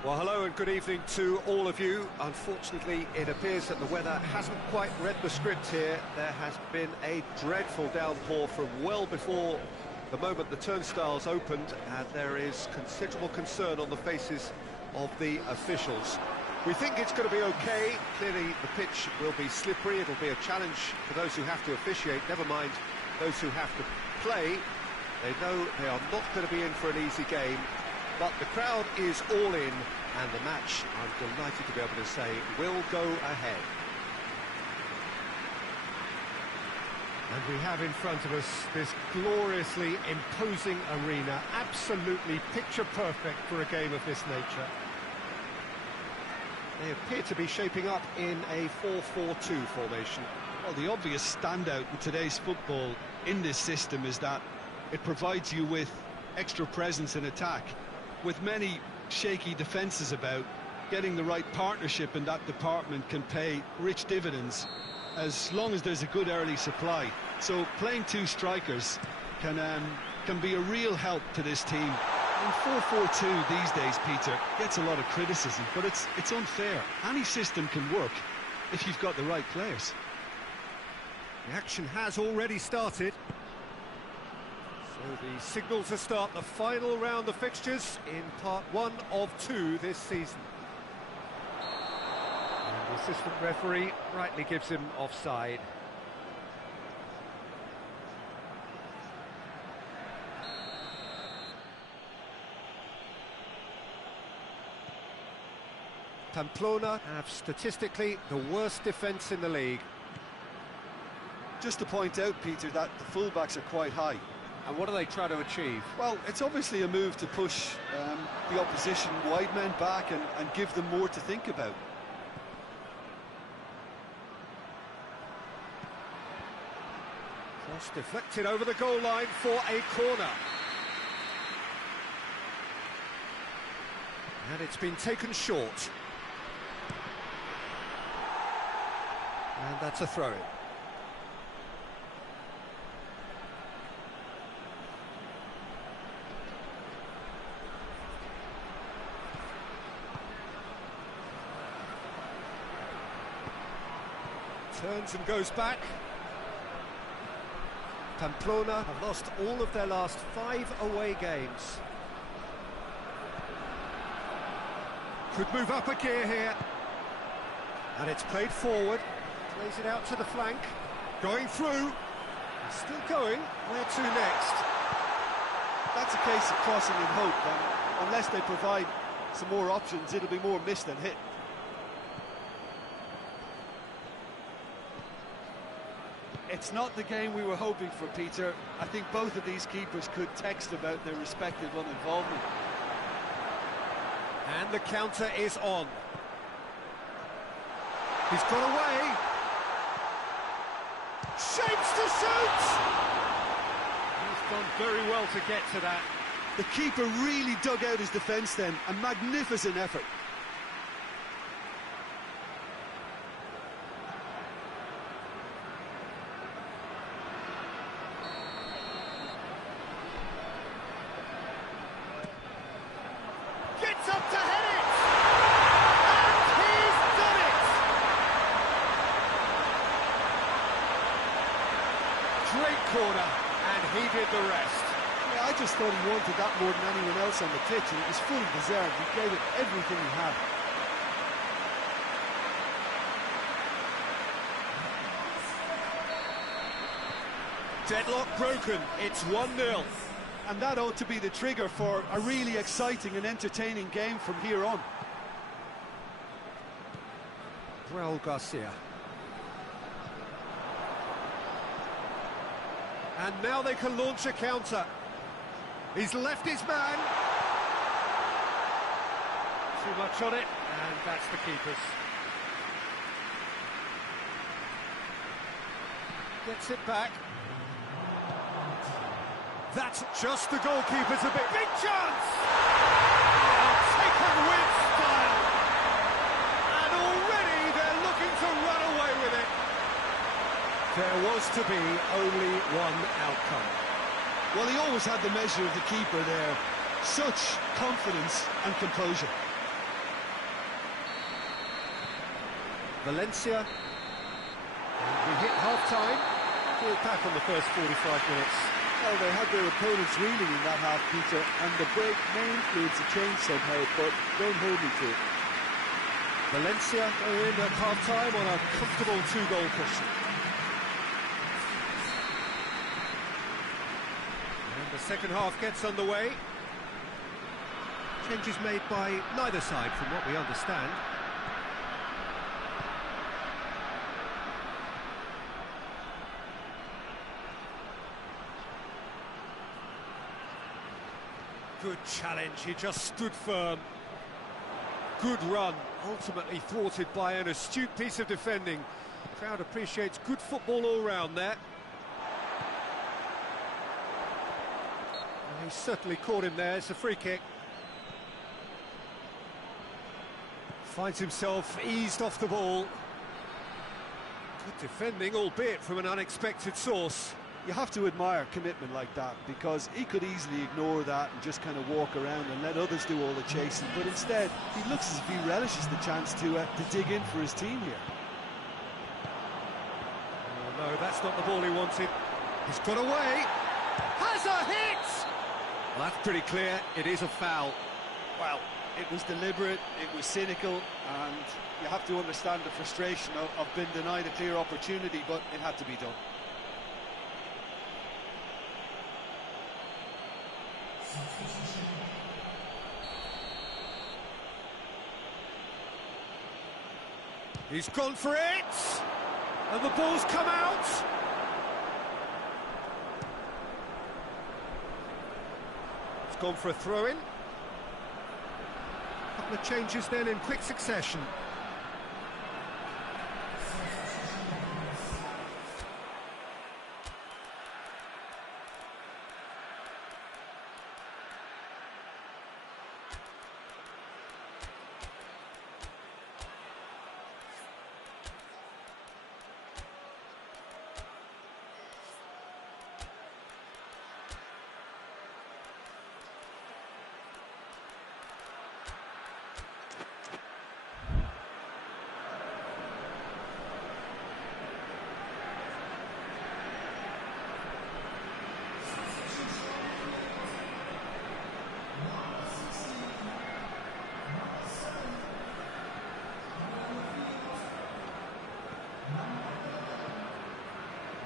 Well, hello and good evening to all of you. Unfortunately, it appears that the weather hasn't quite read the script here. There has been a dreadful downpour from well before the moment the turnstiles opened, and there is considerable concern on the faces of the officials. We think it's going to be okay. Clearly, the pitch will be slippery. It'll be a challenge for those who have to officiate, never mind those who have to play. They know they are not going to be in for an easy game. But the crowd is all in, and the match, I'm delighted to be able to say, will go ahead. And we have in front of us this gloriously imposing arena, absolutely picture perfect for a game of this nature. They appear to be shaping up in a 4-4-2 formation. Well, the obvious standout in today's football in this system is that it provides you with extra presence in attack. With many shaky defences about, getting the right partnership in that department can pay rich dividends as long as there's a good early supply. So playing two strikers can be a real help to this team. And 4-4-2 these days, Peter, gets a lot of criticism, but it's unfair. Any system can work if you've got the right players. The action has already started. So the signal to start the final round of fixtures in part 1 of 2 this season. And the assistant referee rightly gives him offside. Pamplona have statistically the worst defence in the league. Just to point out, Peter, that the fullbacks are quite high. And what do they try to achieve? Well, it's obviously a move to push the opposition wide men back and give them more to think about. Cross deflected over the goal line for a corner. And it's been taken short. And that's a throw-in. Turns and goes back. Pamplona have lost all of their last 5 away games. Could move up a gear here. And it's played forward. Plays it out to the flank. Going through. It's still going. Where to next? That's a case of crossing in hope. Unless they provide some more options, it'll be more miss than hit. It's not the game we were hoping for, Peter. I think both of these keepers could text about their respective involvement. And the counter is on. He's got away. Shapes to shoot! He's done very well to get to that. The keeper really dug out his defence then. A magnificent effort. Gets up to head it! And he's done it! Great corner, and he did the rest. Yeah, I just thought he wanted that more than anyone else on the pitch, and it was fully deserved. He gave it everything he had. Deadlock broken, it's 1-0. And that ought to be the trigger for a really exciting and entertaining game from here on. Raul Garcia. And now they can launch a counter. He's left his man. Too much on it, and that's the keeper's. Gets it back. That's just the goalkeeper's a bit. Big chance! Oh, taken with style. And already they're looking to run away with it. There was to be only one outcome. Well, he always had the measure of the keeper there. Such confidence and composure. Valencia. And we hit half-time. We're back on the first 45 minutes. Well, they had their opponents reeling in that half, Peter, and the break may influence a change somehow, but don't hold me to it. Valencia go in at half-time on a comfortable 2-goal cushion. And the second half gets underway. Changes made by neither side, from what we understand. Good challenge, he just stood firm. Good run, ultimately thwarted by an astute piece of defending. The crowd appreciates good football all round there. He certainly caught him there, it's a free kick. Finds himself eased off the ball. Good defending, albeit from an unexpected source. You have to admire commitment like that, because he could easily ignore that and just kind of walk around and let others do all the chasing, but instead he looks as if he relishes the chance to dig in for his team here. Oh no, that's not the ball he wanted. He's got away. Has a hit! Well, that's pretty clear, it is a foul. Well, it was deliberate, it was cynical, and you have to understand the frustration of being denied a clear opportunity, but it had to be done. He's gone for it! And the ball's come out! It's gone for a throw-in. A couple of changes then in quick succession.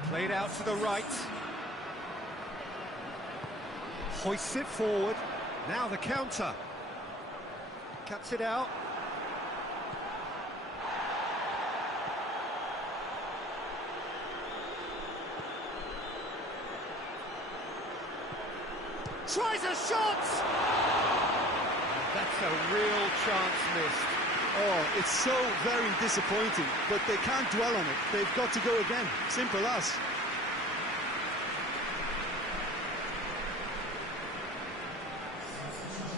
Played out to the right. Hoists it forward. Now the counter. Cuts it out. tries a shot! That's a real chance missed. Oh, it's so very disappointing, but they can't dwell on it. They've got to go again. Simple as.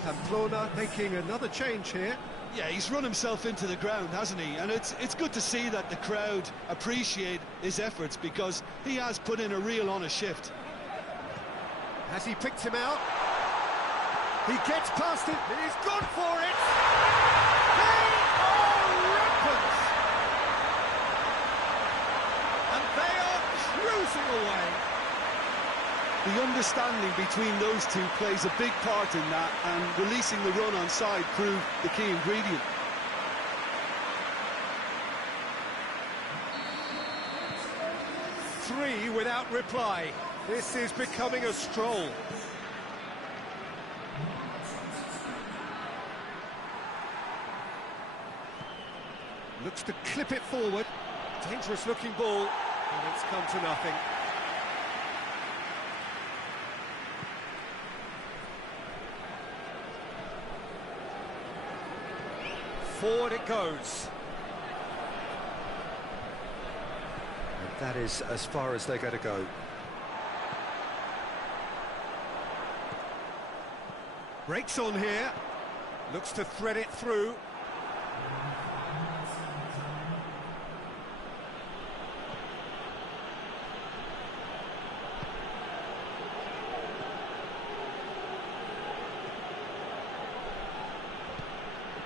Pamplona making another change here. Yeah, he's run himself into the ground, hasn't he? And it's good to see that the crowd appreciate his efforts, because he has put in a real honest shift. Has he picked him out? He gets past it, he's gone for it! They are rampant! And they are cruising away. The understanding between those two plays a big part in that, and releasing the run on side proved the key ingredient. Three without reply. This is becoming a stroll. Looks to clip it forward. Dangerous looking ball, and it's come to nothing. Forward it goes. And that is as far as they're going to go. Breaks on here. Looks to thread it through.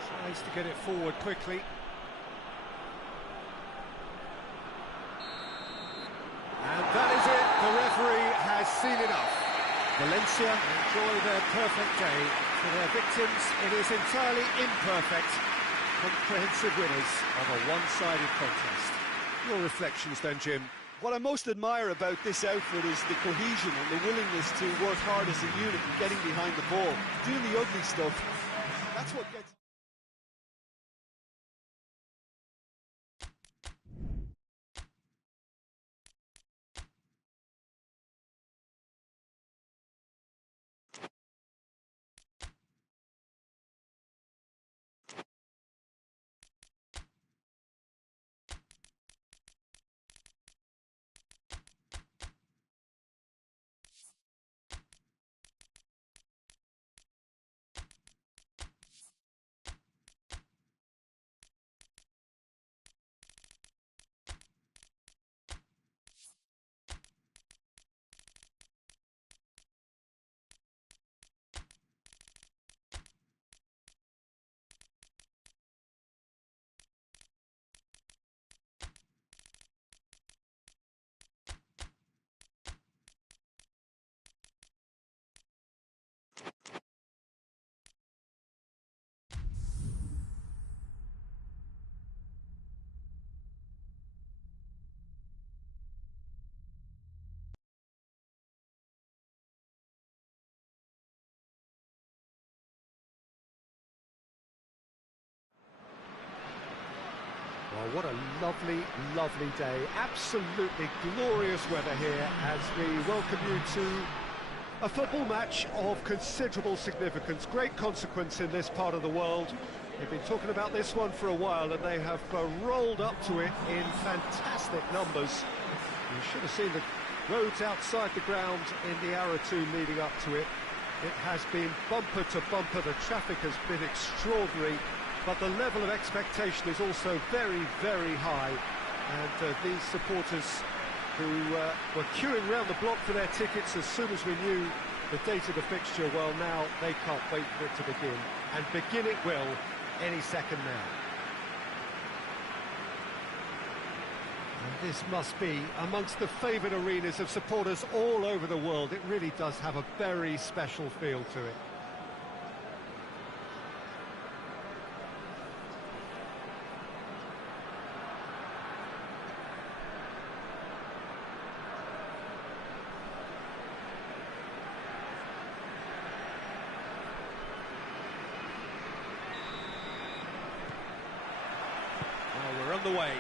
Tries to get it forward quickly. And that is it. The referee has seen enough. Valencia enjoy their perfect day. For their victims, it is entirely imperfect. Comprehensive winners of a one-sided contest. Your reflections then, Jim? What I most admire about this outfit is the cohesion and the willingness to work hard as a unit and getting behind the ball. Doing the ugly stuff, that's what gets... Well, what a lovely, lovely day. Absolutely glorious weather here as we welcome you to a football match of considerable significance, great consequence in this part of the world. They've been talking about this one for a while, and they have rolled up to it in fantastic numbers. You should have seen the roads outside the ground in the hour or two leading up to it. It has been bumper to bumper. The traffic has been extraordinary, but the level of expectation is also very, very high. And these supporters who were queuing round the block for their tickets as soon as we knew the date of the fixture, well, now they can't wait for it to begin. And begin it will any second now. And this must be amongst the favoured arenas of supporters all over the world. It really does have a very special feel to it. Well, we're on the way.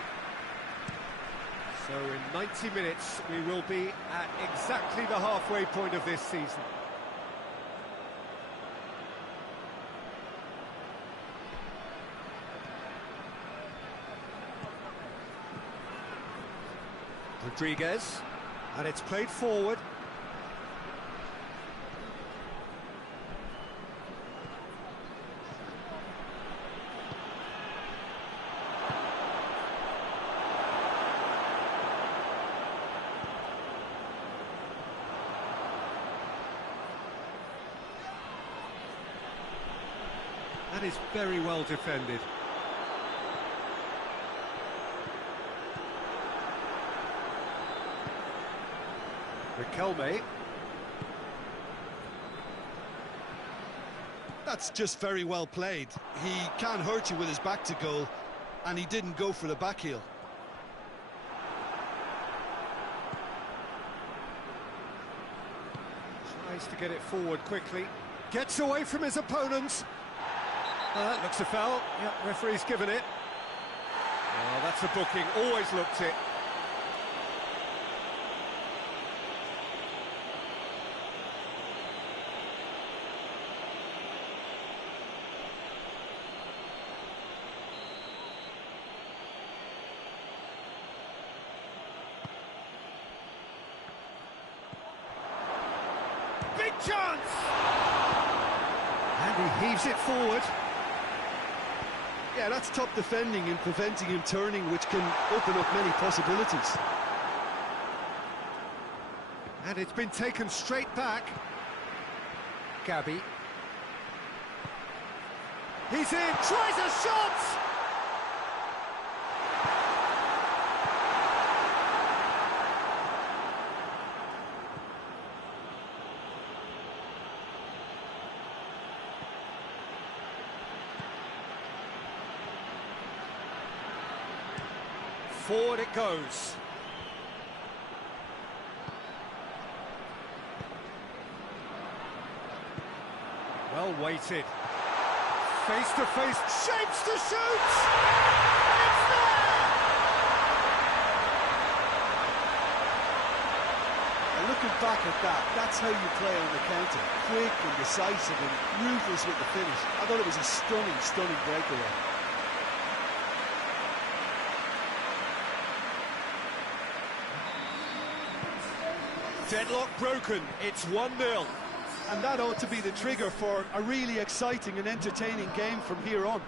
So in 90 minutes, we will be at exactly the halfway point of this season. Rodriguez, and it's played forward. That is very well defended. Riquelme. That's just very well played. He can't hurt you with his back to goal, and he didn't go for the back heel. Tries to get it forward quickly. Gets away from his opponents. Looks a foul. Yep, referee's given it. Oh, that's a booking. Always looked it. Big chance! And he heaves it forward. Yeah, that's top defending and preventing him turning, which can open up many possibilities. And it's been taken straight back. Gabby. He's in, tries a shot! Forward it goes. Well weighted. Face to face, shapes to shoot! It's there! And looking back at that, that's how you play on the counter. Quick and decisive and ruthless with the finish. I thought it was a stunning, stunning breakaway. Deadlock broken, it's 1-0. And that ought to be the trigger for a really exciting and entertaining game from here on.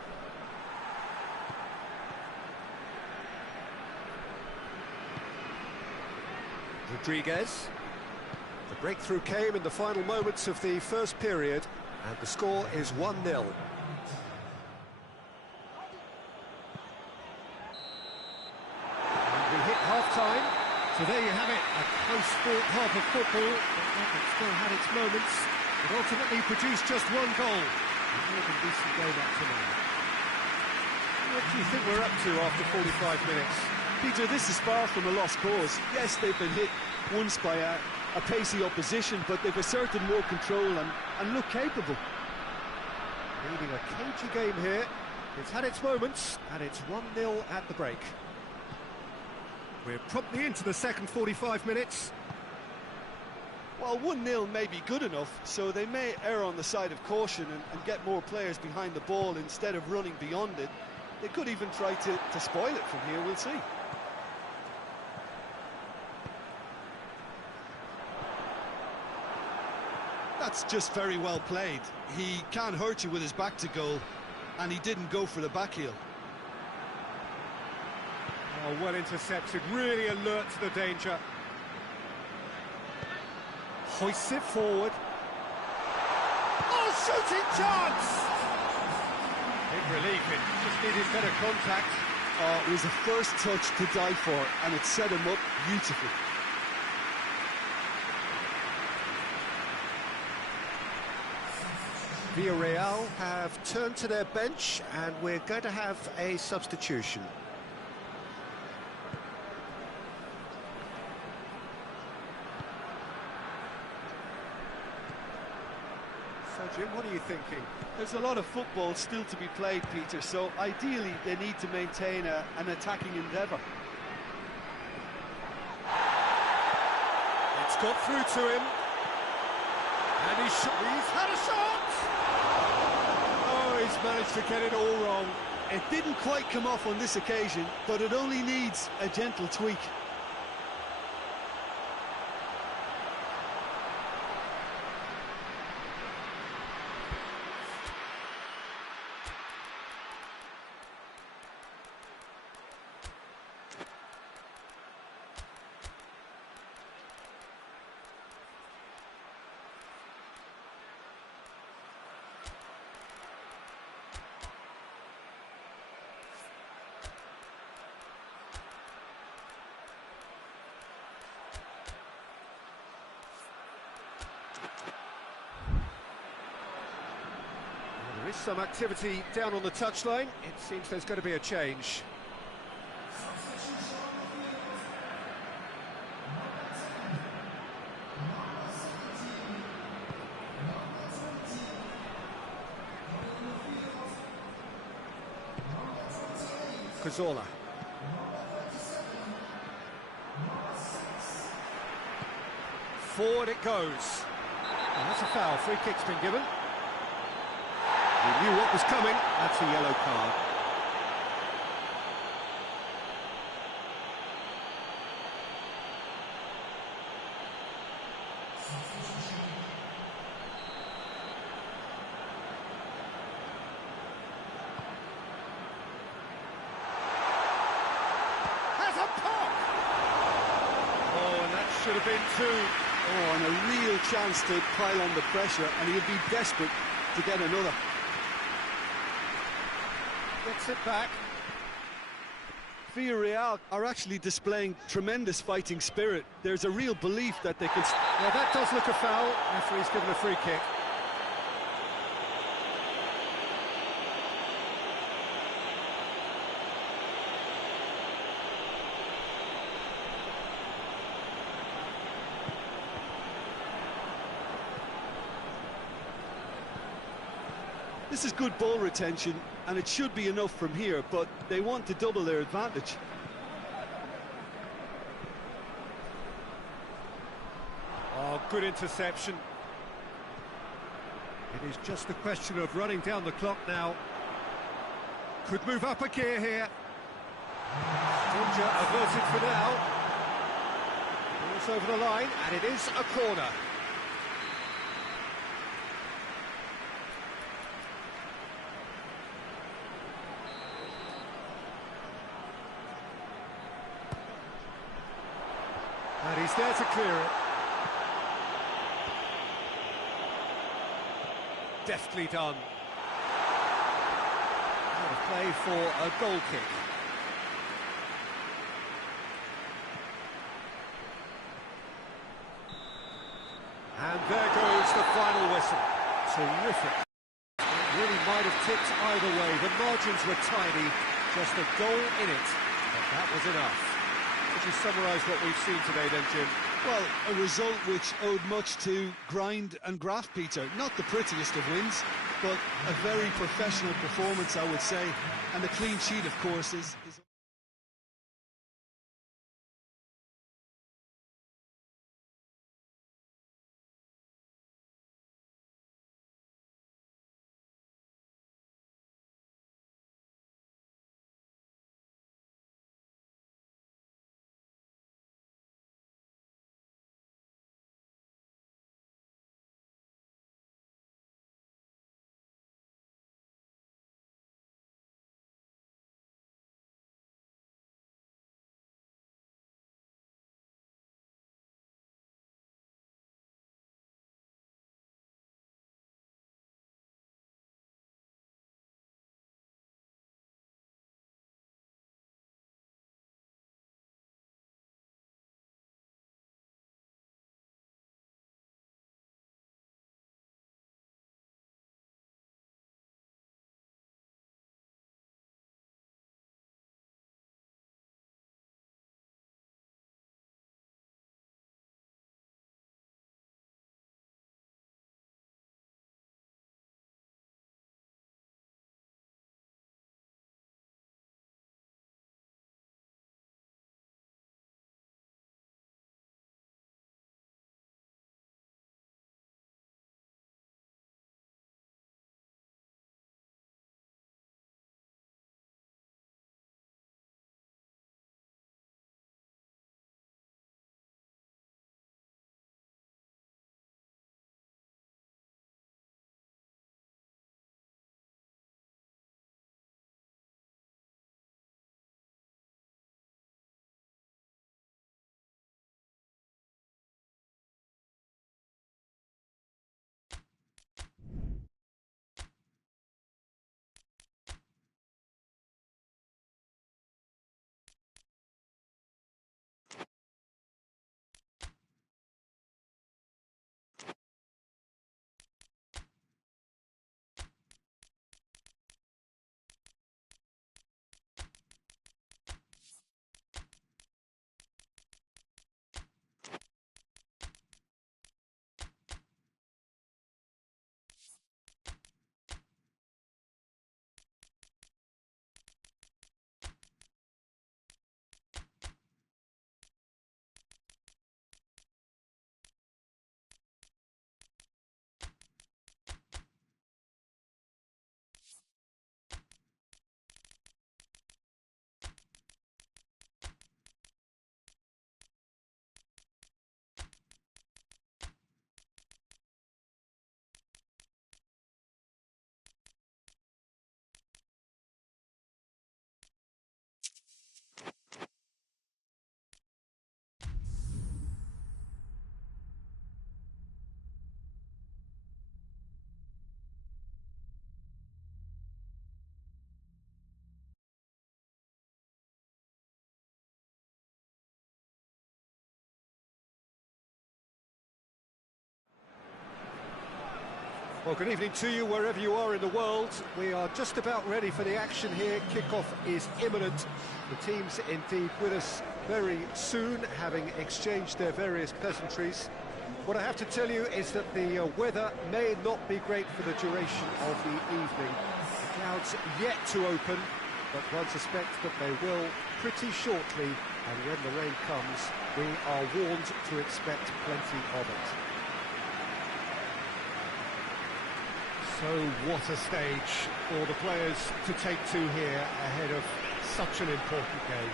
Rodriguez. The breakthrough came in the final moments of the first period, and the score is 1-0. And we hit half-time. So there you have it, a close-fought half of football, but it still had its moments. It ultimately produced just one goal. A more than decent game up to now. What do you think we're up to after 45 minutes? Peter, this is far from a lost cause. Yes, they've been hit once by a pacey opposition, but they've asserted more control and look capable. Leading a cagey game here. It's had its moments, and it's 1-0 at the break. We're promptly into the second 45 minutes. Well, 1-0 may be good enough, so they may err on the side of caution and get more players behind the ball instead of running beyond it. They could even try to spoil it from here, we'll see. That's just very well played. He can't hurt you with his back to goal, and he didn't go for the back heel. Oh, well intercepted, really alert to the danger. Hoists it forward. Oh, shooting chance! In relief, it just needed better contact. Oh, it was a first touch to die for, and it set him up beautifully. Villarreal have turned to their bench, and we're going to have a substitution. So, Jim, what are you thinking? There's a lot of football still to be played, Peter, so ideally they need to maintain an attacking endeavour. It's got through to him. And he's had a shot! Oh, he's managed to get it all wrong. It didn't quite come off on this occasion, but it only needs a gentle tweak. some activity down on the touchline. It seems there's going to be a change. Cazorla. Forward it goes. And that's a foul. Free kick's been given. He knew what was coming. That's a yellow card. Has a pop! Oh, and that should have been two. Oh, and a real chance to pile on the pressure, and he'll be desperate to get another. Gets it back. Villarreal are actually displaying tremendous fighting spirit. There's a real belief that they can... Yeah, that does look a foul. Referee's given a free kick. This is good ball retention, and it should be enough from here, but they want to double their advantage. Oh, good interception. It is just a question of running down the clock now. Could move up a gear here. Danger averted for now. Ball's over the line, and it is a corner. And he's there to clear it. Deftly done. Out of play for a goal kick. And there goes the final whistle. Terrific. It really might have tipped either way. The margins were tiny, just a goal in it. But that was enough. Could you summarise what we've seen today then, Jim? Well, a result which owed much to grind and graft, Peter. Not the prettiest of wins, but a very professional performance, I would say. And a clean sheet, of course, is Well, good evening to you wherever you are in the world. We are just about ready for the action here. Kickoff is imminent. The team's indeed with us very soon, having exchanged their various pleasantries. What I have to tell you is that the weather may not be great for the duration of the evening. The clouds yet to open, but one suspects that they will pretty shortly, and when the rain comes, we are warned to expect plenty of it. So what a stage for the players to take to here ahead of such an important game.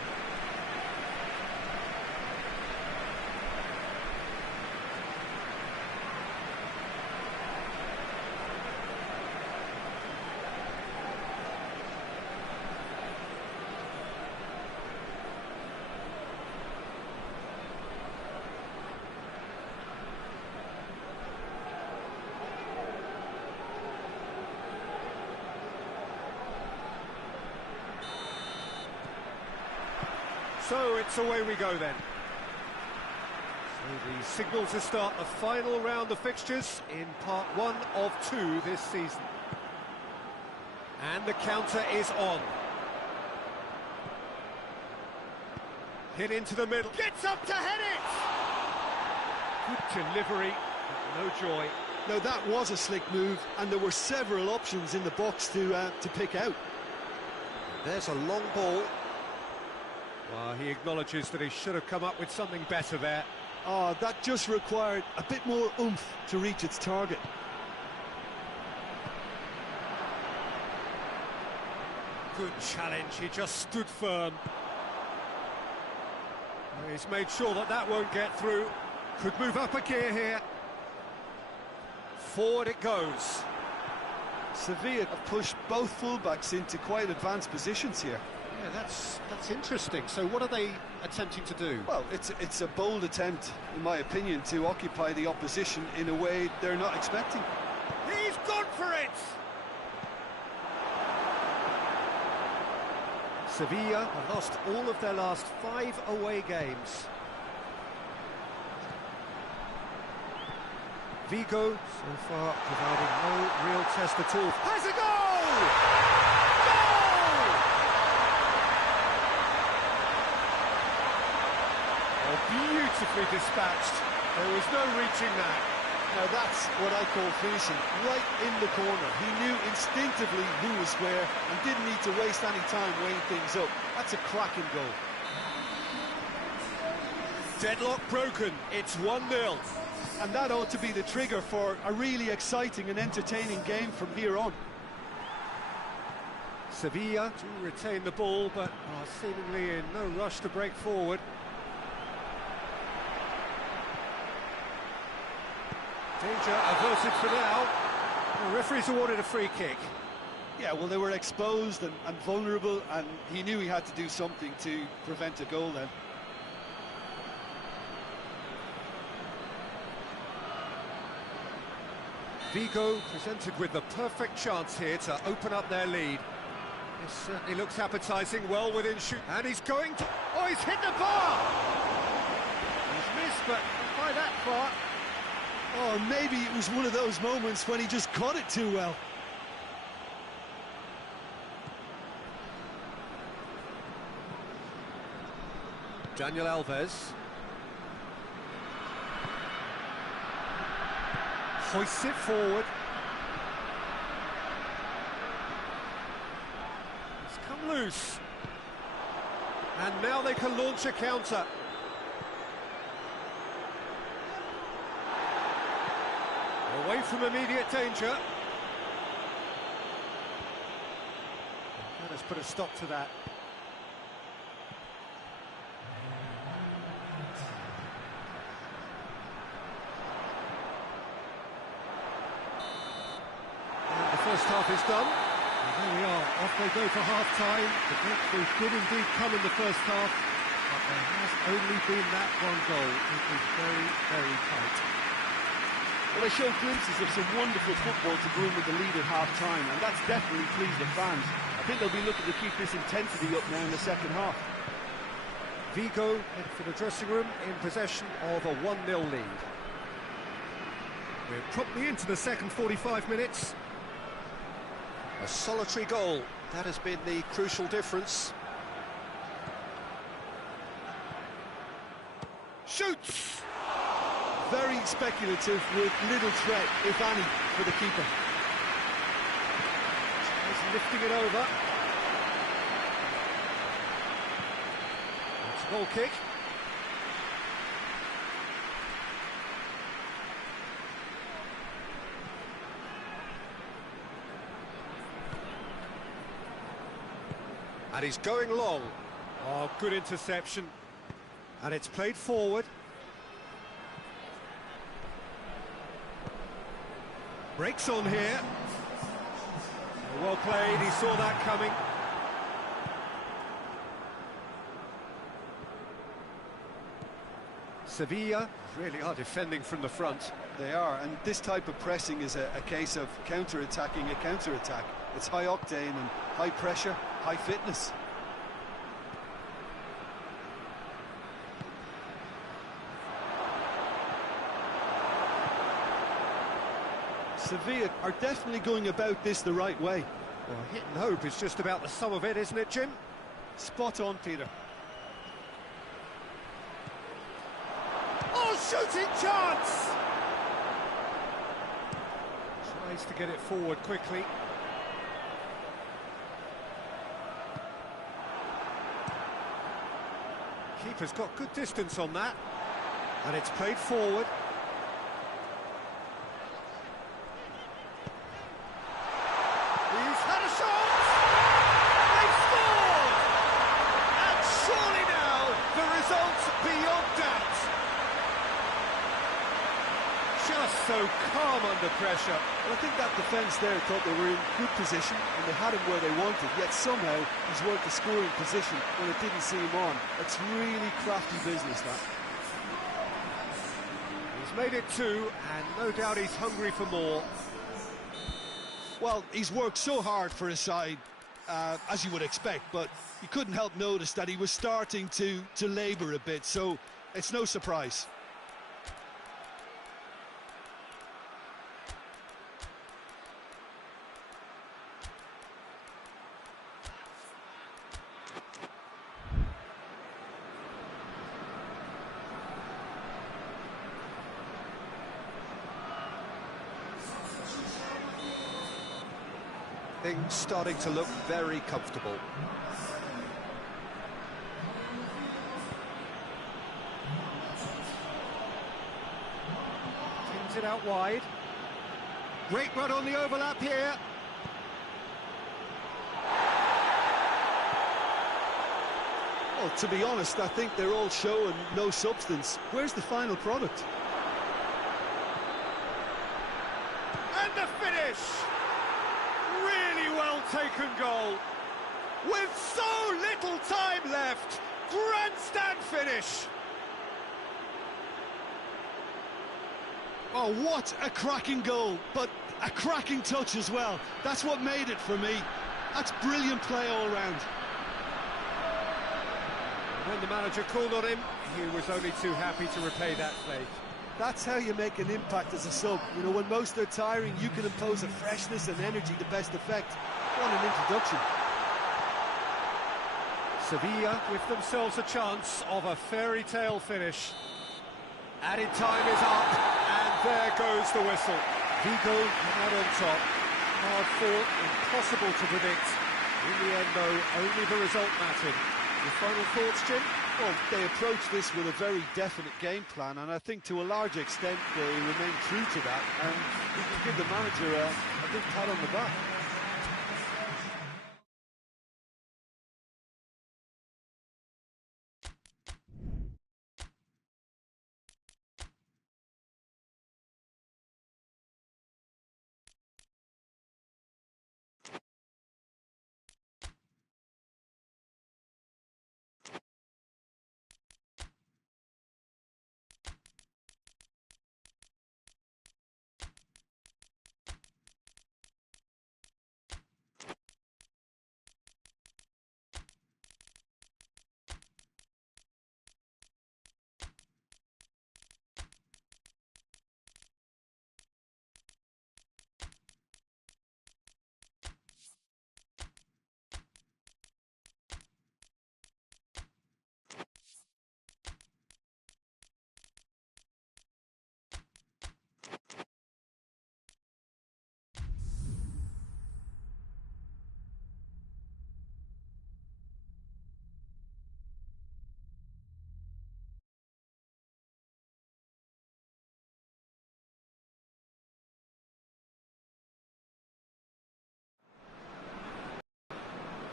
So it's away we go then. So the signal to start the final round of fixtures in part 1 of 2 this season. And the counter is on. Hit into the middle. Gets up to head it! Good delivery, but no joy. Now that was a slick move, and there were several options in the box to pick out. There's a long ball. Well, he acknowledges that he should have come up with something better there. Oh, that just required a bit more oomph to reach its target. Good challenge, he just stood firm. He's made sure that that won't get through. Could move up a gear here. Forward it goes. Sevilla have pushed both fullbacks into quite advanced positions here. Yeah, that's interesting. So what are they attempting to do? Well, it's a bold attempt, in my opinion, to occupy the opposition in a way they're not expecting. He's gone for it! Sevilla have lost all of their last 5 away games. Vigo, so far, providing no real test at all. Has a goal! Beautifully dispatched. There was no reaching that. Now that's what I call finishing, right in the corner. He knew instinctively who was where and didn't need to waste any time weighing things up. That's a cracking goal. Deadlock broken. It's 1-0. And that ought to be the trigger for a really exciting and entertaining game from here on. Sevilla do retain the ball, but are seemingly in no rush to break forward. Danger averted for now. The referee's awarded a free kick. Yeah, well, they were exposed and vulnerable, and he knew he had to do something to prevent a goal then. Vigo presented with the perfect chance here to open up their lead. This certainly looks appetising, well within shoot. And he's going to... Oh, he's hit the bar! He's missed, but not by that far. Oh, maybe it was one of those moments when he just caught it too well. Daniel Alves. Hoists it forward. It's come loose. And now they can launch a counter. Away from immediate danger. Let us put a stop to that. And the first half is done. And there we are, off they go for half-time. The breakthrough did indeed come in the first half, but there has only been that one goal. It was very, very tight. Well, they showed glimpses of some wonderful football to go in with the lead at half-time, and that's definitely pleased the fans. I think they'll be looking to keep this intensity up now in the second half. Vigo head for the dressing room in possession of a 1-0 lead. We're promptly into the second 45 minutes. A solitary goal, that has been the crucial difference. Shoots! Very speculative with little threat, if any, for the keeper. He's lifting it over. It's a goal kick. And he's going long. Oh, good interception. And it's played forward. Breaks on here. Well played, he saw that coming. Sevilla really are defending from the front. They are, and this type of pressing is a case of counter-attacking a counter-attack. It's high octane and high pressure, high fitness. Sevilla are definitely going about this the right way. Well, hit and hope is just about the sum of it, isn't it, Jim? Spot on, Peter. Oh, shooting chance! Tries to get it forward quickly. Keeper's got good distance on that. And it's played forward. He's had a shot! They've scored! And surely now, the result's beyond doubt. Just so calm under pressure. Well, I think that defence there thought they were in good position and they had him where they wanted, yet somehow he's worked the scoring position when it didn't see him on. It's really crafty business, that. He's made it two, and no doubt he's hungry for more. Well, he's worked so hard for his side, as you would expect, but you couldn't help notice that he was starting to labour a bit, so it's no surprise. Things starting to look very comfortable. Tins it out wide. Great run on the overlap here. Well, to be honest, I think they're all show and no substance. Where's the final product? And the finish! Really well taken goal. With so little time left, grandstand finish. Oh, what a cracking goal, but a cracking touch as well. That's what made it for me. That's brilliant play all round. When the manager called on him, he was only too happy to repay that faith. That's how you make an impact as a sub. You know, when most are tiring, you can impose a freshness and energy to best effect. What an introduction. Sevilla give themselves a chance of a fairy tale finish. Added time is up, and there goes the whistle. Vigo out on top. Hard fought, impossible to predict. In the end, though, only the result mattered. Your final thoughts, Jim? Well, they approached this with a very definite game plan, and I think to a large extent they remain true to that, and we can give the manager a big pat on the back.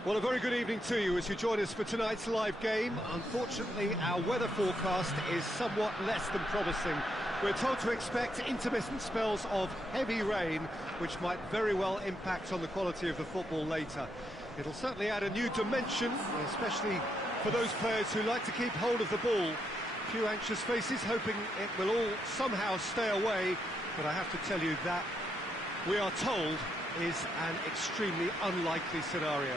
Well, a very good evening to you as you join us for tonight's live game. Unfortunately, our weather forecast is somewhat less than promising. We're told to expect intermittent spells of heavy rain, which might very well impact on the quality of the football later. It'll certainly add a new dimension, especially for those players who like to keep hold of the ball. A few anxious faces hoping it will all somehow stay away, but I have to tell you that we are told is an extremely unlikely scenario.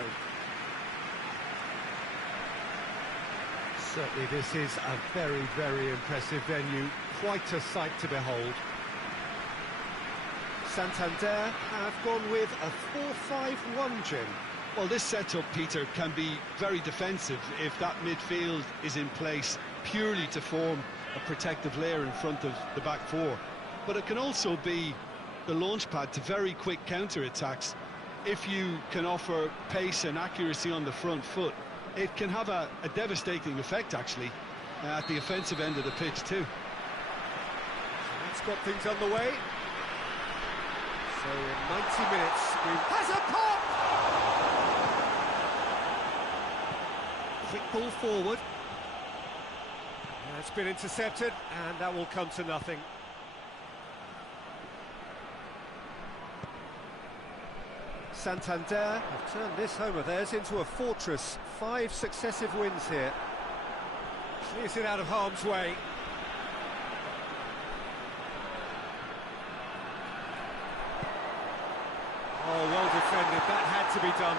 Certainly this is a very, very impressive venue, quite a sight to behold. Santander have gone with a 4-5-1, Jim. Well, this setup, Peter, can be very defensive if that midfield is in place purely to form a protective layer in front of the back four. But it can also be the launch pad to very quick counter-attacks. If you can offer pace and accuracy on the front foot, it can have a devastating effect, actually, at the offensive end of the pitch, too. So that's got things underway. So in 90 minutes, has a pop! Quick ball forward. It's been intercepted, and that will come to nothing. Santander have turned this home of theirs into a fortress. 5 successive wins here. Clears it out of harm's way. Oh, well defended. That had to be done.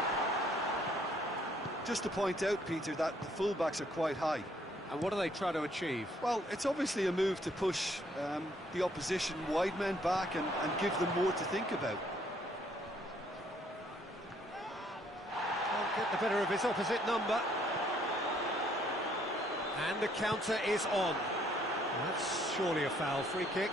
Just to point out, Peter, that the fullbacks are quite high. And what are they trying to achieve? Well, it's obviously a move to push the opposition wide men back and give them more to think about. Get the better of his opposite number. And the counter is on. That's surely a foul. Free kick.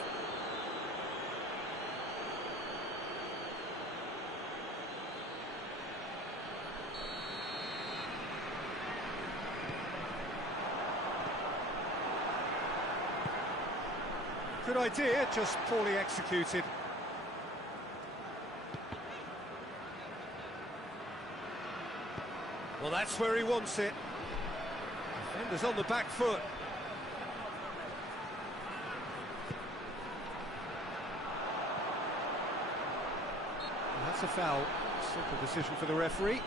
Good idea, just poorly executed. Well, that's where he wants it. Defender's on the back foot. Well, that's a foul. Simple decision for the referee.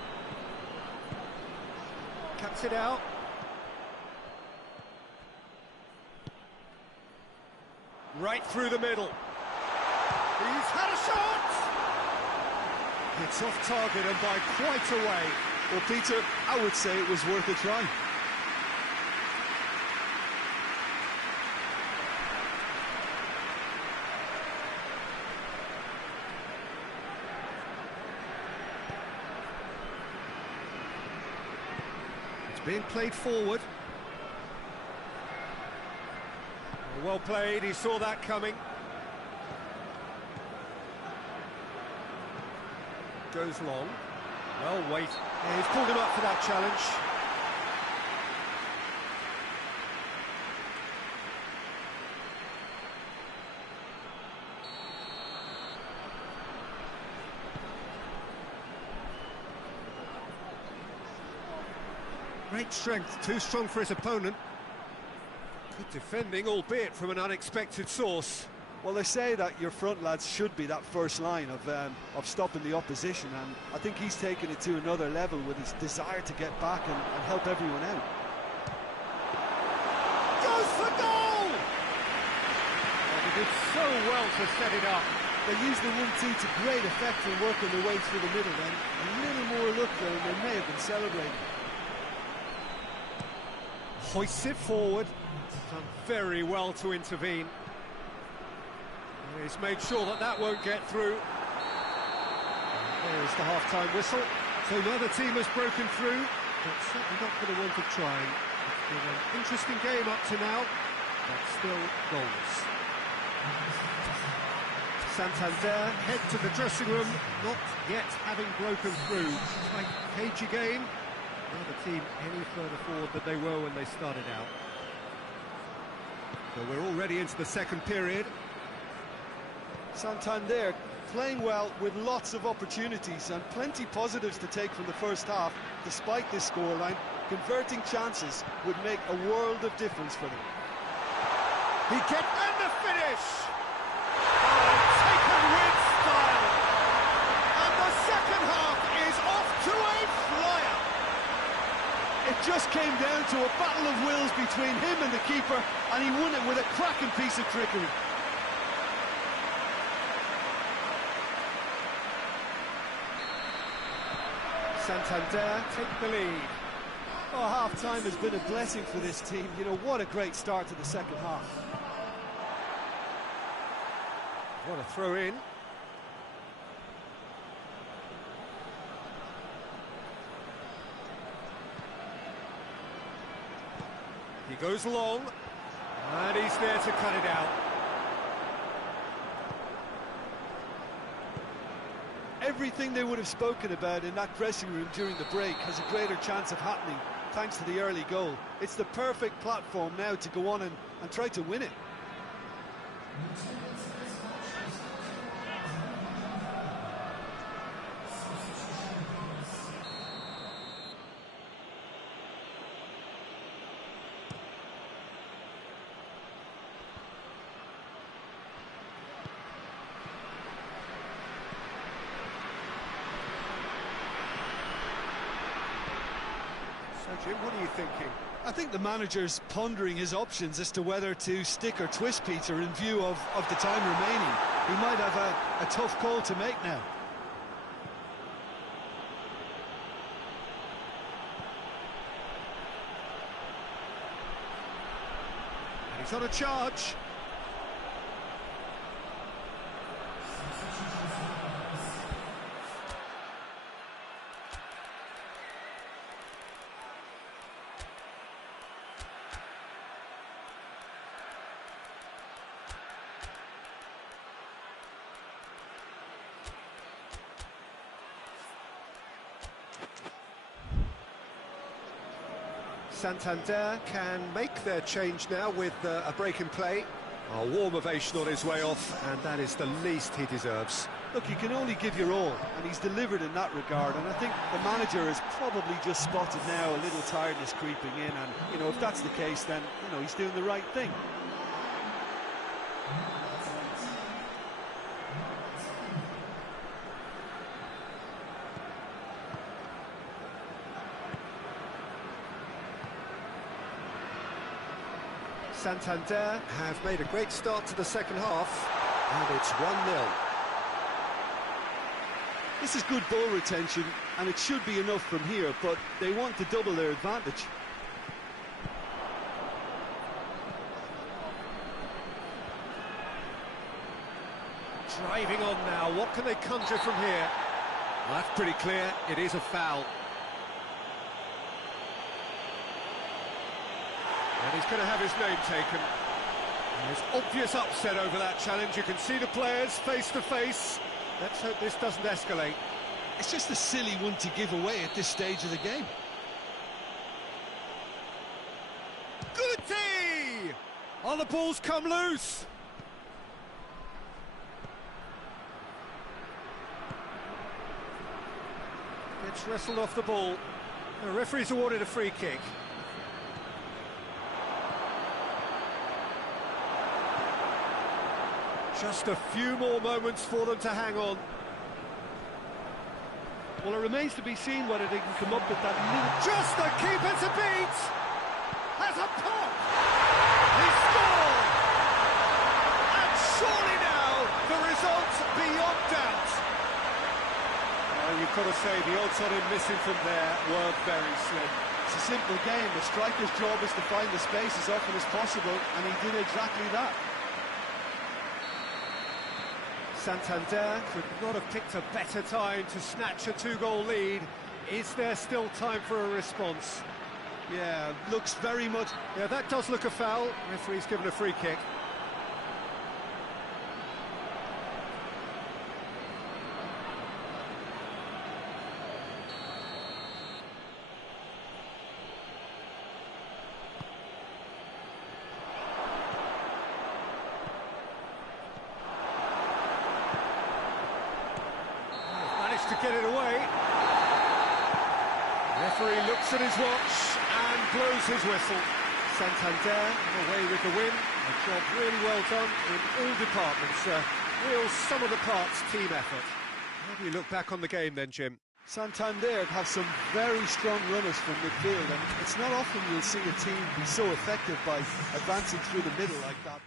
Cuts it out. Right through the middle. He's had a shot! It's off target and by quite a way. Well, Peter, I would say it was worth a try. It's being played forward. Well played, he saw that coming. Goes long. Well, wait. Yeah, he's pulled him up for that challenge. Great strength, too strong for his opponent. Good defending, albeit from an unexpected source. Well, they say that your front lads should be that first line of stopping the opposition, and I think he's taken it to another level with his desire to get back and help everyone out. Goes for goal! Oh, they did so well to set it up. They used the 1-2 to great effect in working their way through the middle then. A little more luck there, and they may have been celebrating. Hoists it forward. Done very well to intervene. He's made sure that that won't get through. There's the half-time whistle. So neither team has broken through, but certainly not for the want of trying. It's been an interesting game up to now, but still goals. Santander head to the dressing room, not yet having broken through. Tight, cagey game. Neither team any further forward than they were when they started out. So we're already into the second period. Santander playing well with lots of opportunities and plenty positives to take from the first half. Despite this scoreline, converting chances would make a world of difference for them. He gets and the finish! Oh, taken with style! And the second half is off to a flyer! It just came down to a battle of wills between him and the keeper, and he won it with a cracking piece of trickery. Santander take the lead. Oh, half-time has been a blessing for this team. You know, what a great start to the second half. What a throw in. He goes long, and he's there to cut it out. Everything they would have spoken about in that dressing room during the break has a greater chance of happening thanks to the early goal. It's the perfect platform now to go on and try to win it. So, Jim, what are you thinking? I think the manager's pondering his options as to whether to stick or twist Peter in view of the time remaining. He might have a tough call to make now. And he's on a charge. Santander can make their change now with a break in play. A warm ovation on his way off, and that is the least he deserves. Look, you can only give your all, and he's delivered in that regard, and I think the manager has probably just spotted now a little tiredness creeping in, and, you know, if that's the case, then, you know, he's doing the right thing. Santander have made a great start to the second half, and it's 1-0. This is good ball retention, and it should be enough from here, but they want to double their advantage. Driving on now, what can they conjure from here? Well, that's pretty clear, it is a foul. And he's going to have his name taken. There's obvious upset over that challenge. You can see the players face to face. Let's hope this doesn't escalate. It's just a silly one to give away at this stage of the game. Goody! Oh, the ball's come loose. Gets wrestled off the ball. The referee's awarded a free kick. Just a few more moments for them to hang on. Well, it remains to be seen whether they can come up with that little... Just the keeper to beat! Has a pop! He scored! And surely now, the result's beyond doubt. Well, you've got to say, the odds on him missing from there were very slim. It's a simple game. A striker's job is to find the space as often as possible, and he did exactly that. Santander could not have picked a better time to snatch a two-goal lead. Is there still time for a response? Yeah, looks very much... Yeah, that does look a foul. Referee's given a free kick. managed to get it away. Referee looks at his watch and blows his whistle. Santander away with the win. A job really well done in all departments. Real sum-of-the-parts team effort. How do you look back on the game then, Jim? Santander have some very strong runners from midfield, and it's not often you'll see a team be so effective by advancing through the middle like that.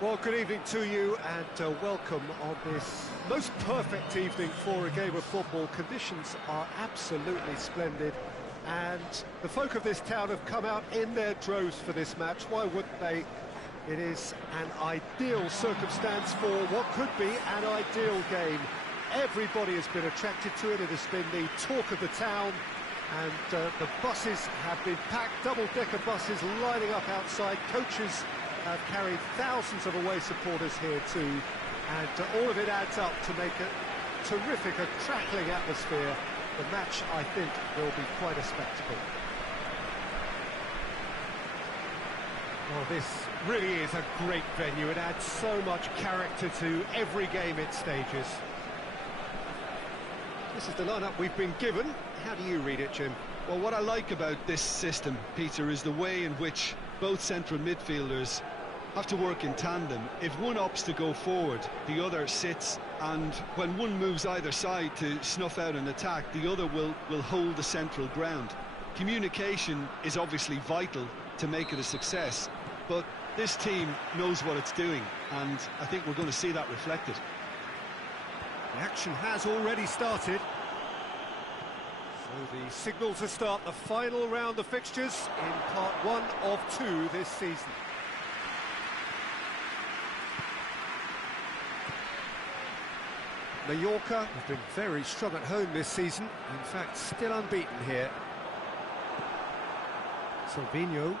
Well, good evening to you and welcome on this most perfect evening for a game of football. Conditions are absolutely splendid and the folk of this town have come out in their droves for this match. Why wouldn't they? It is an ideal circumstance for what could be an ideal game. Everybody has been attracted to it. It has been the talk of the town, and the buses have been packed, double-decker buses lining up outside. Coaches have carried thousands of away supporters here too, and all of it adds up to make a terrific, a crackling atmosphere. The match, I think, will be quite a spectacle. Well, this really is a great venue. It adds so much character to every game it stages. This is the lineup we've been given. How do you read it, Jim? Well, what I like about this system, Peter, is the way in which both central midfielders have to work in tandem. If one opts to go forward, the other sits, and when one moves either side to snuff out an attack, the other will hold the central ground. Communication is obviously vital to make it a success, but this team knows what it's doing, and I think we're going to see that reflected. The action has already started. So the signal to start the final round of fixtures in part 1 of 2 this season. Mallorca have been very strong at home this season, in fact still unbeaten here. Silvino.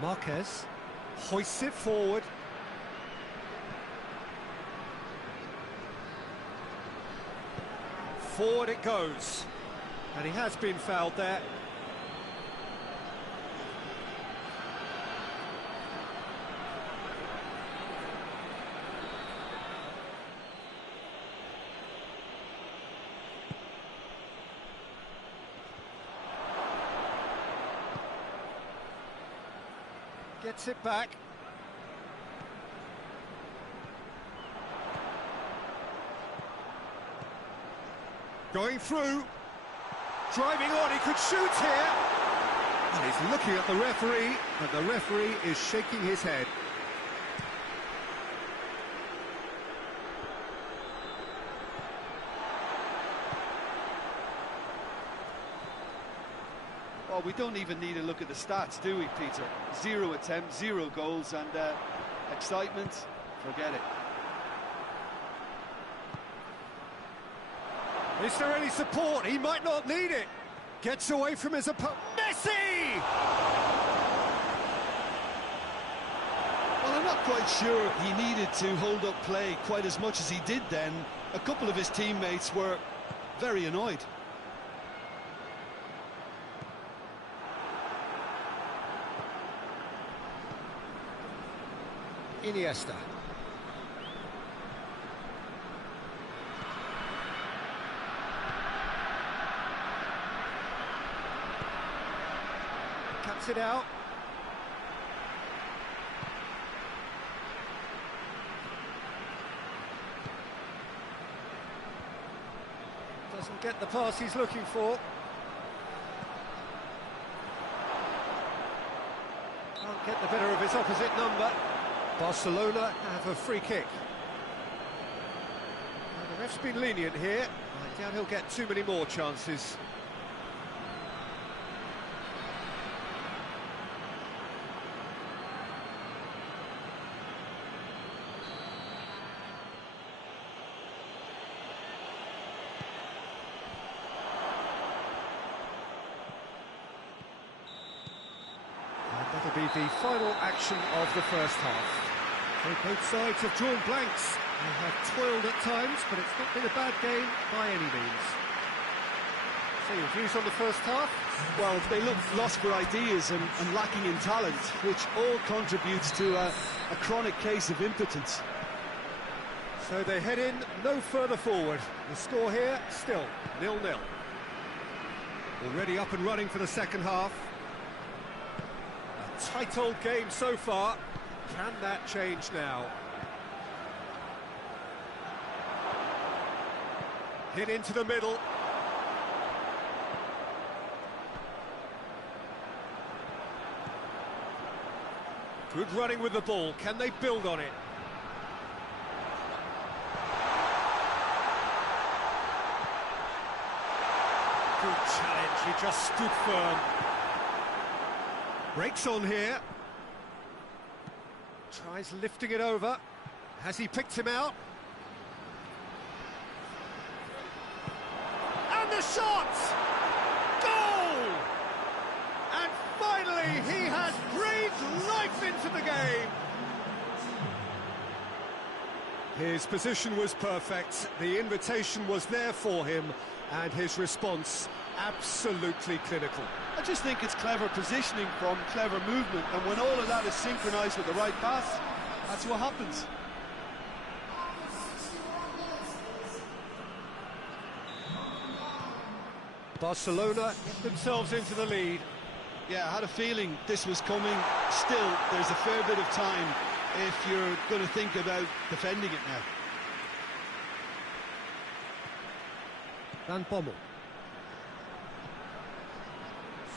Marquez hoists it forward. Forward it goes, and he has been fouled there. Gets it back. Going through, driving on, he could shoot here. And he's looking at the referee, and the referee is shaking his head. Well, we don't even need to look at the stats, do we, Peter? 0 attempts, 0 goals, and excitement, forget it. Is there any support? He might not need it. Gets away from his opponent. Messi! Well, I'm not quite sure he needed to hold up play quite as much as he did then. A couple of his teammates were very annoyed. Iniesta. cuts it out. Doesn't get the pass he's looking for. Can't get the better of his opposite number. Barcelona have a free kick. Now, the ref's been lenient here. I doubt he'll get too many more chances. That'll be the final action of the first half. So both sides have drawn blanks. They have toiled at times, but it's not been a bad game by any means. So your views on the first half? Well, they look lost for ideas and lacking in talent, which all contributes to a chronic case of impotence. So they head in no further forward. The score here, still 0-0. Already up and running for the second half. A tight old game so far. Can that change now? Hit into the middle. Good running with the ball. Can they build on it? Good challenge. He just stood firm. Breaks on here. Tries lifting it over. Has he picked him out? And the shot! Goal! And finally he has breathed life into the game. His position was perfect. The invitation was there for him, and his response absolutely clinical. I just think it's clever positioning from clever movement, and when all of that is synchronised with the right pass, that's what happens. Barcelona get themselves into the lead. Yeah, I had a feeling this was coming. Still, there's a fair bit of time if you're going to think about defending it now. Van Bommel.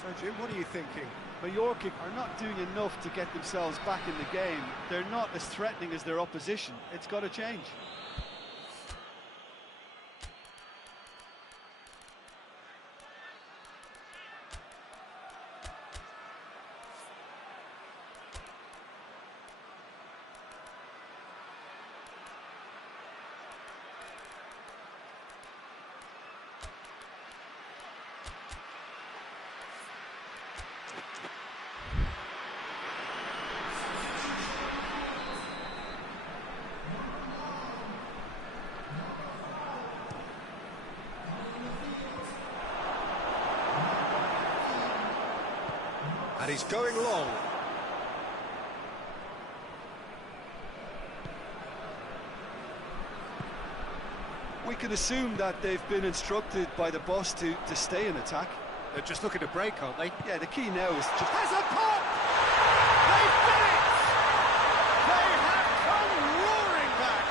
So, Jim, what are you thinking? Mallorca are not doing enough to get themselves back in the game. They're not as threatening as their opposition. It's got to change. And he's going long. We can assume that they've been instructed by the boss to stay in attack. They're just looking to break, aren't they? Yeah, the key now is just... Has a pop! They've done it! They have come roaring back!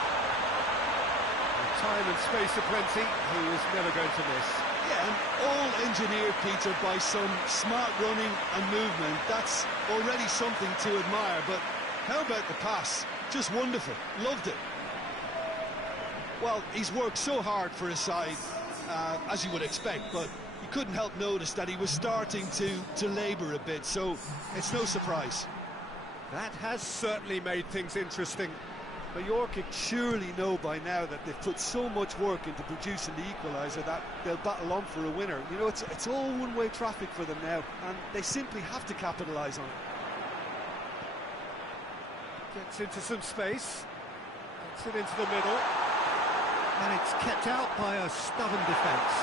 With time and space aplenty, he was never going to miss. Yeah, and all engineered, Peter, by some smart running and movement. That's already something to admire, but how about the pass? Just wonderful. Loved it. Well, he's worked so hard for his side, as you would expect, but you couldn't help notice that he was starting to labour a bit, so it's no surprise. That has certainly made things interesting. Mallorca surely know by now that they've put so much work into producing the equaliser that they'll battle on for a winner. You know, it's all one-way traffic for them now, and they simply have to capitalise on it. Gets into some space, gets it into the middle, and it's kept out by a stubborn defence.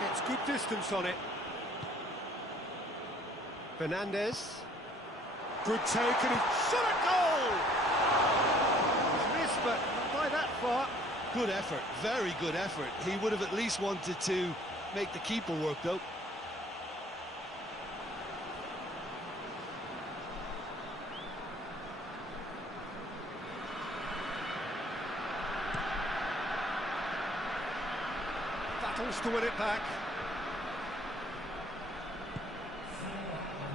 Gets good distance on it. Fernandez. Good take, and he shot a goal! But not by that far. Good effort, very good effort. He would have at least wanted to make the keeper work, though. battles to win it back.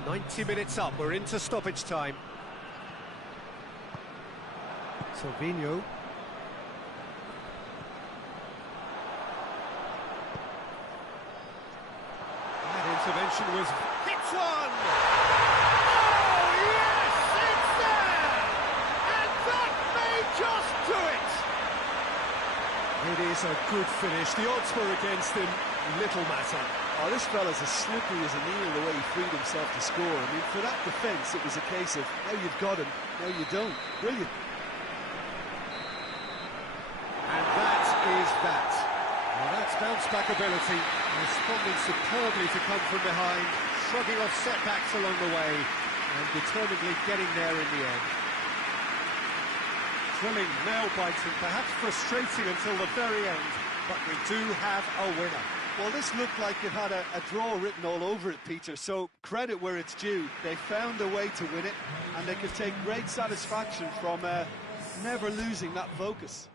90 minutes up, we're into stoppage time. Silvino. That intervention was... Hits one! Oh, yes! It's there! And that may just do it! It is a good finish. The odds were against him. Little matter. Oh, this fella's as slippery as an eel the way he freed himself to score. I mean, for that defence, it was a case of, now you've got him, now you don't. Brilliant. And that is that. Well, that's bounce-back ability, responding superbly to come from behind, shrugging off setbacks along the way, and determinedly getting there in the end. Thrilling, nail-biting, perhaps frustrating until the very end, but we do have a winner. Well, this looked like it had a draw written all over it, Peter, so credit where it's due. They found a way to win it, and they could take great satisfaction from never losing that focus.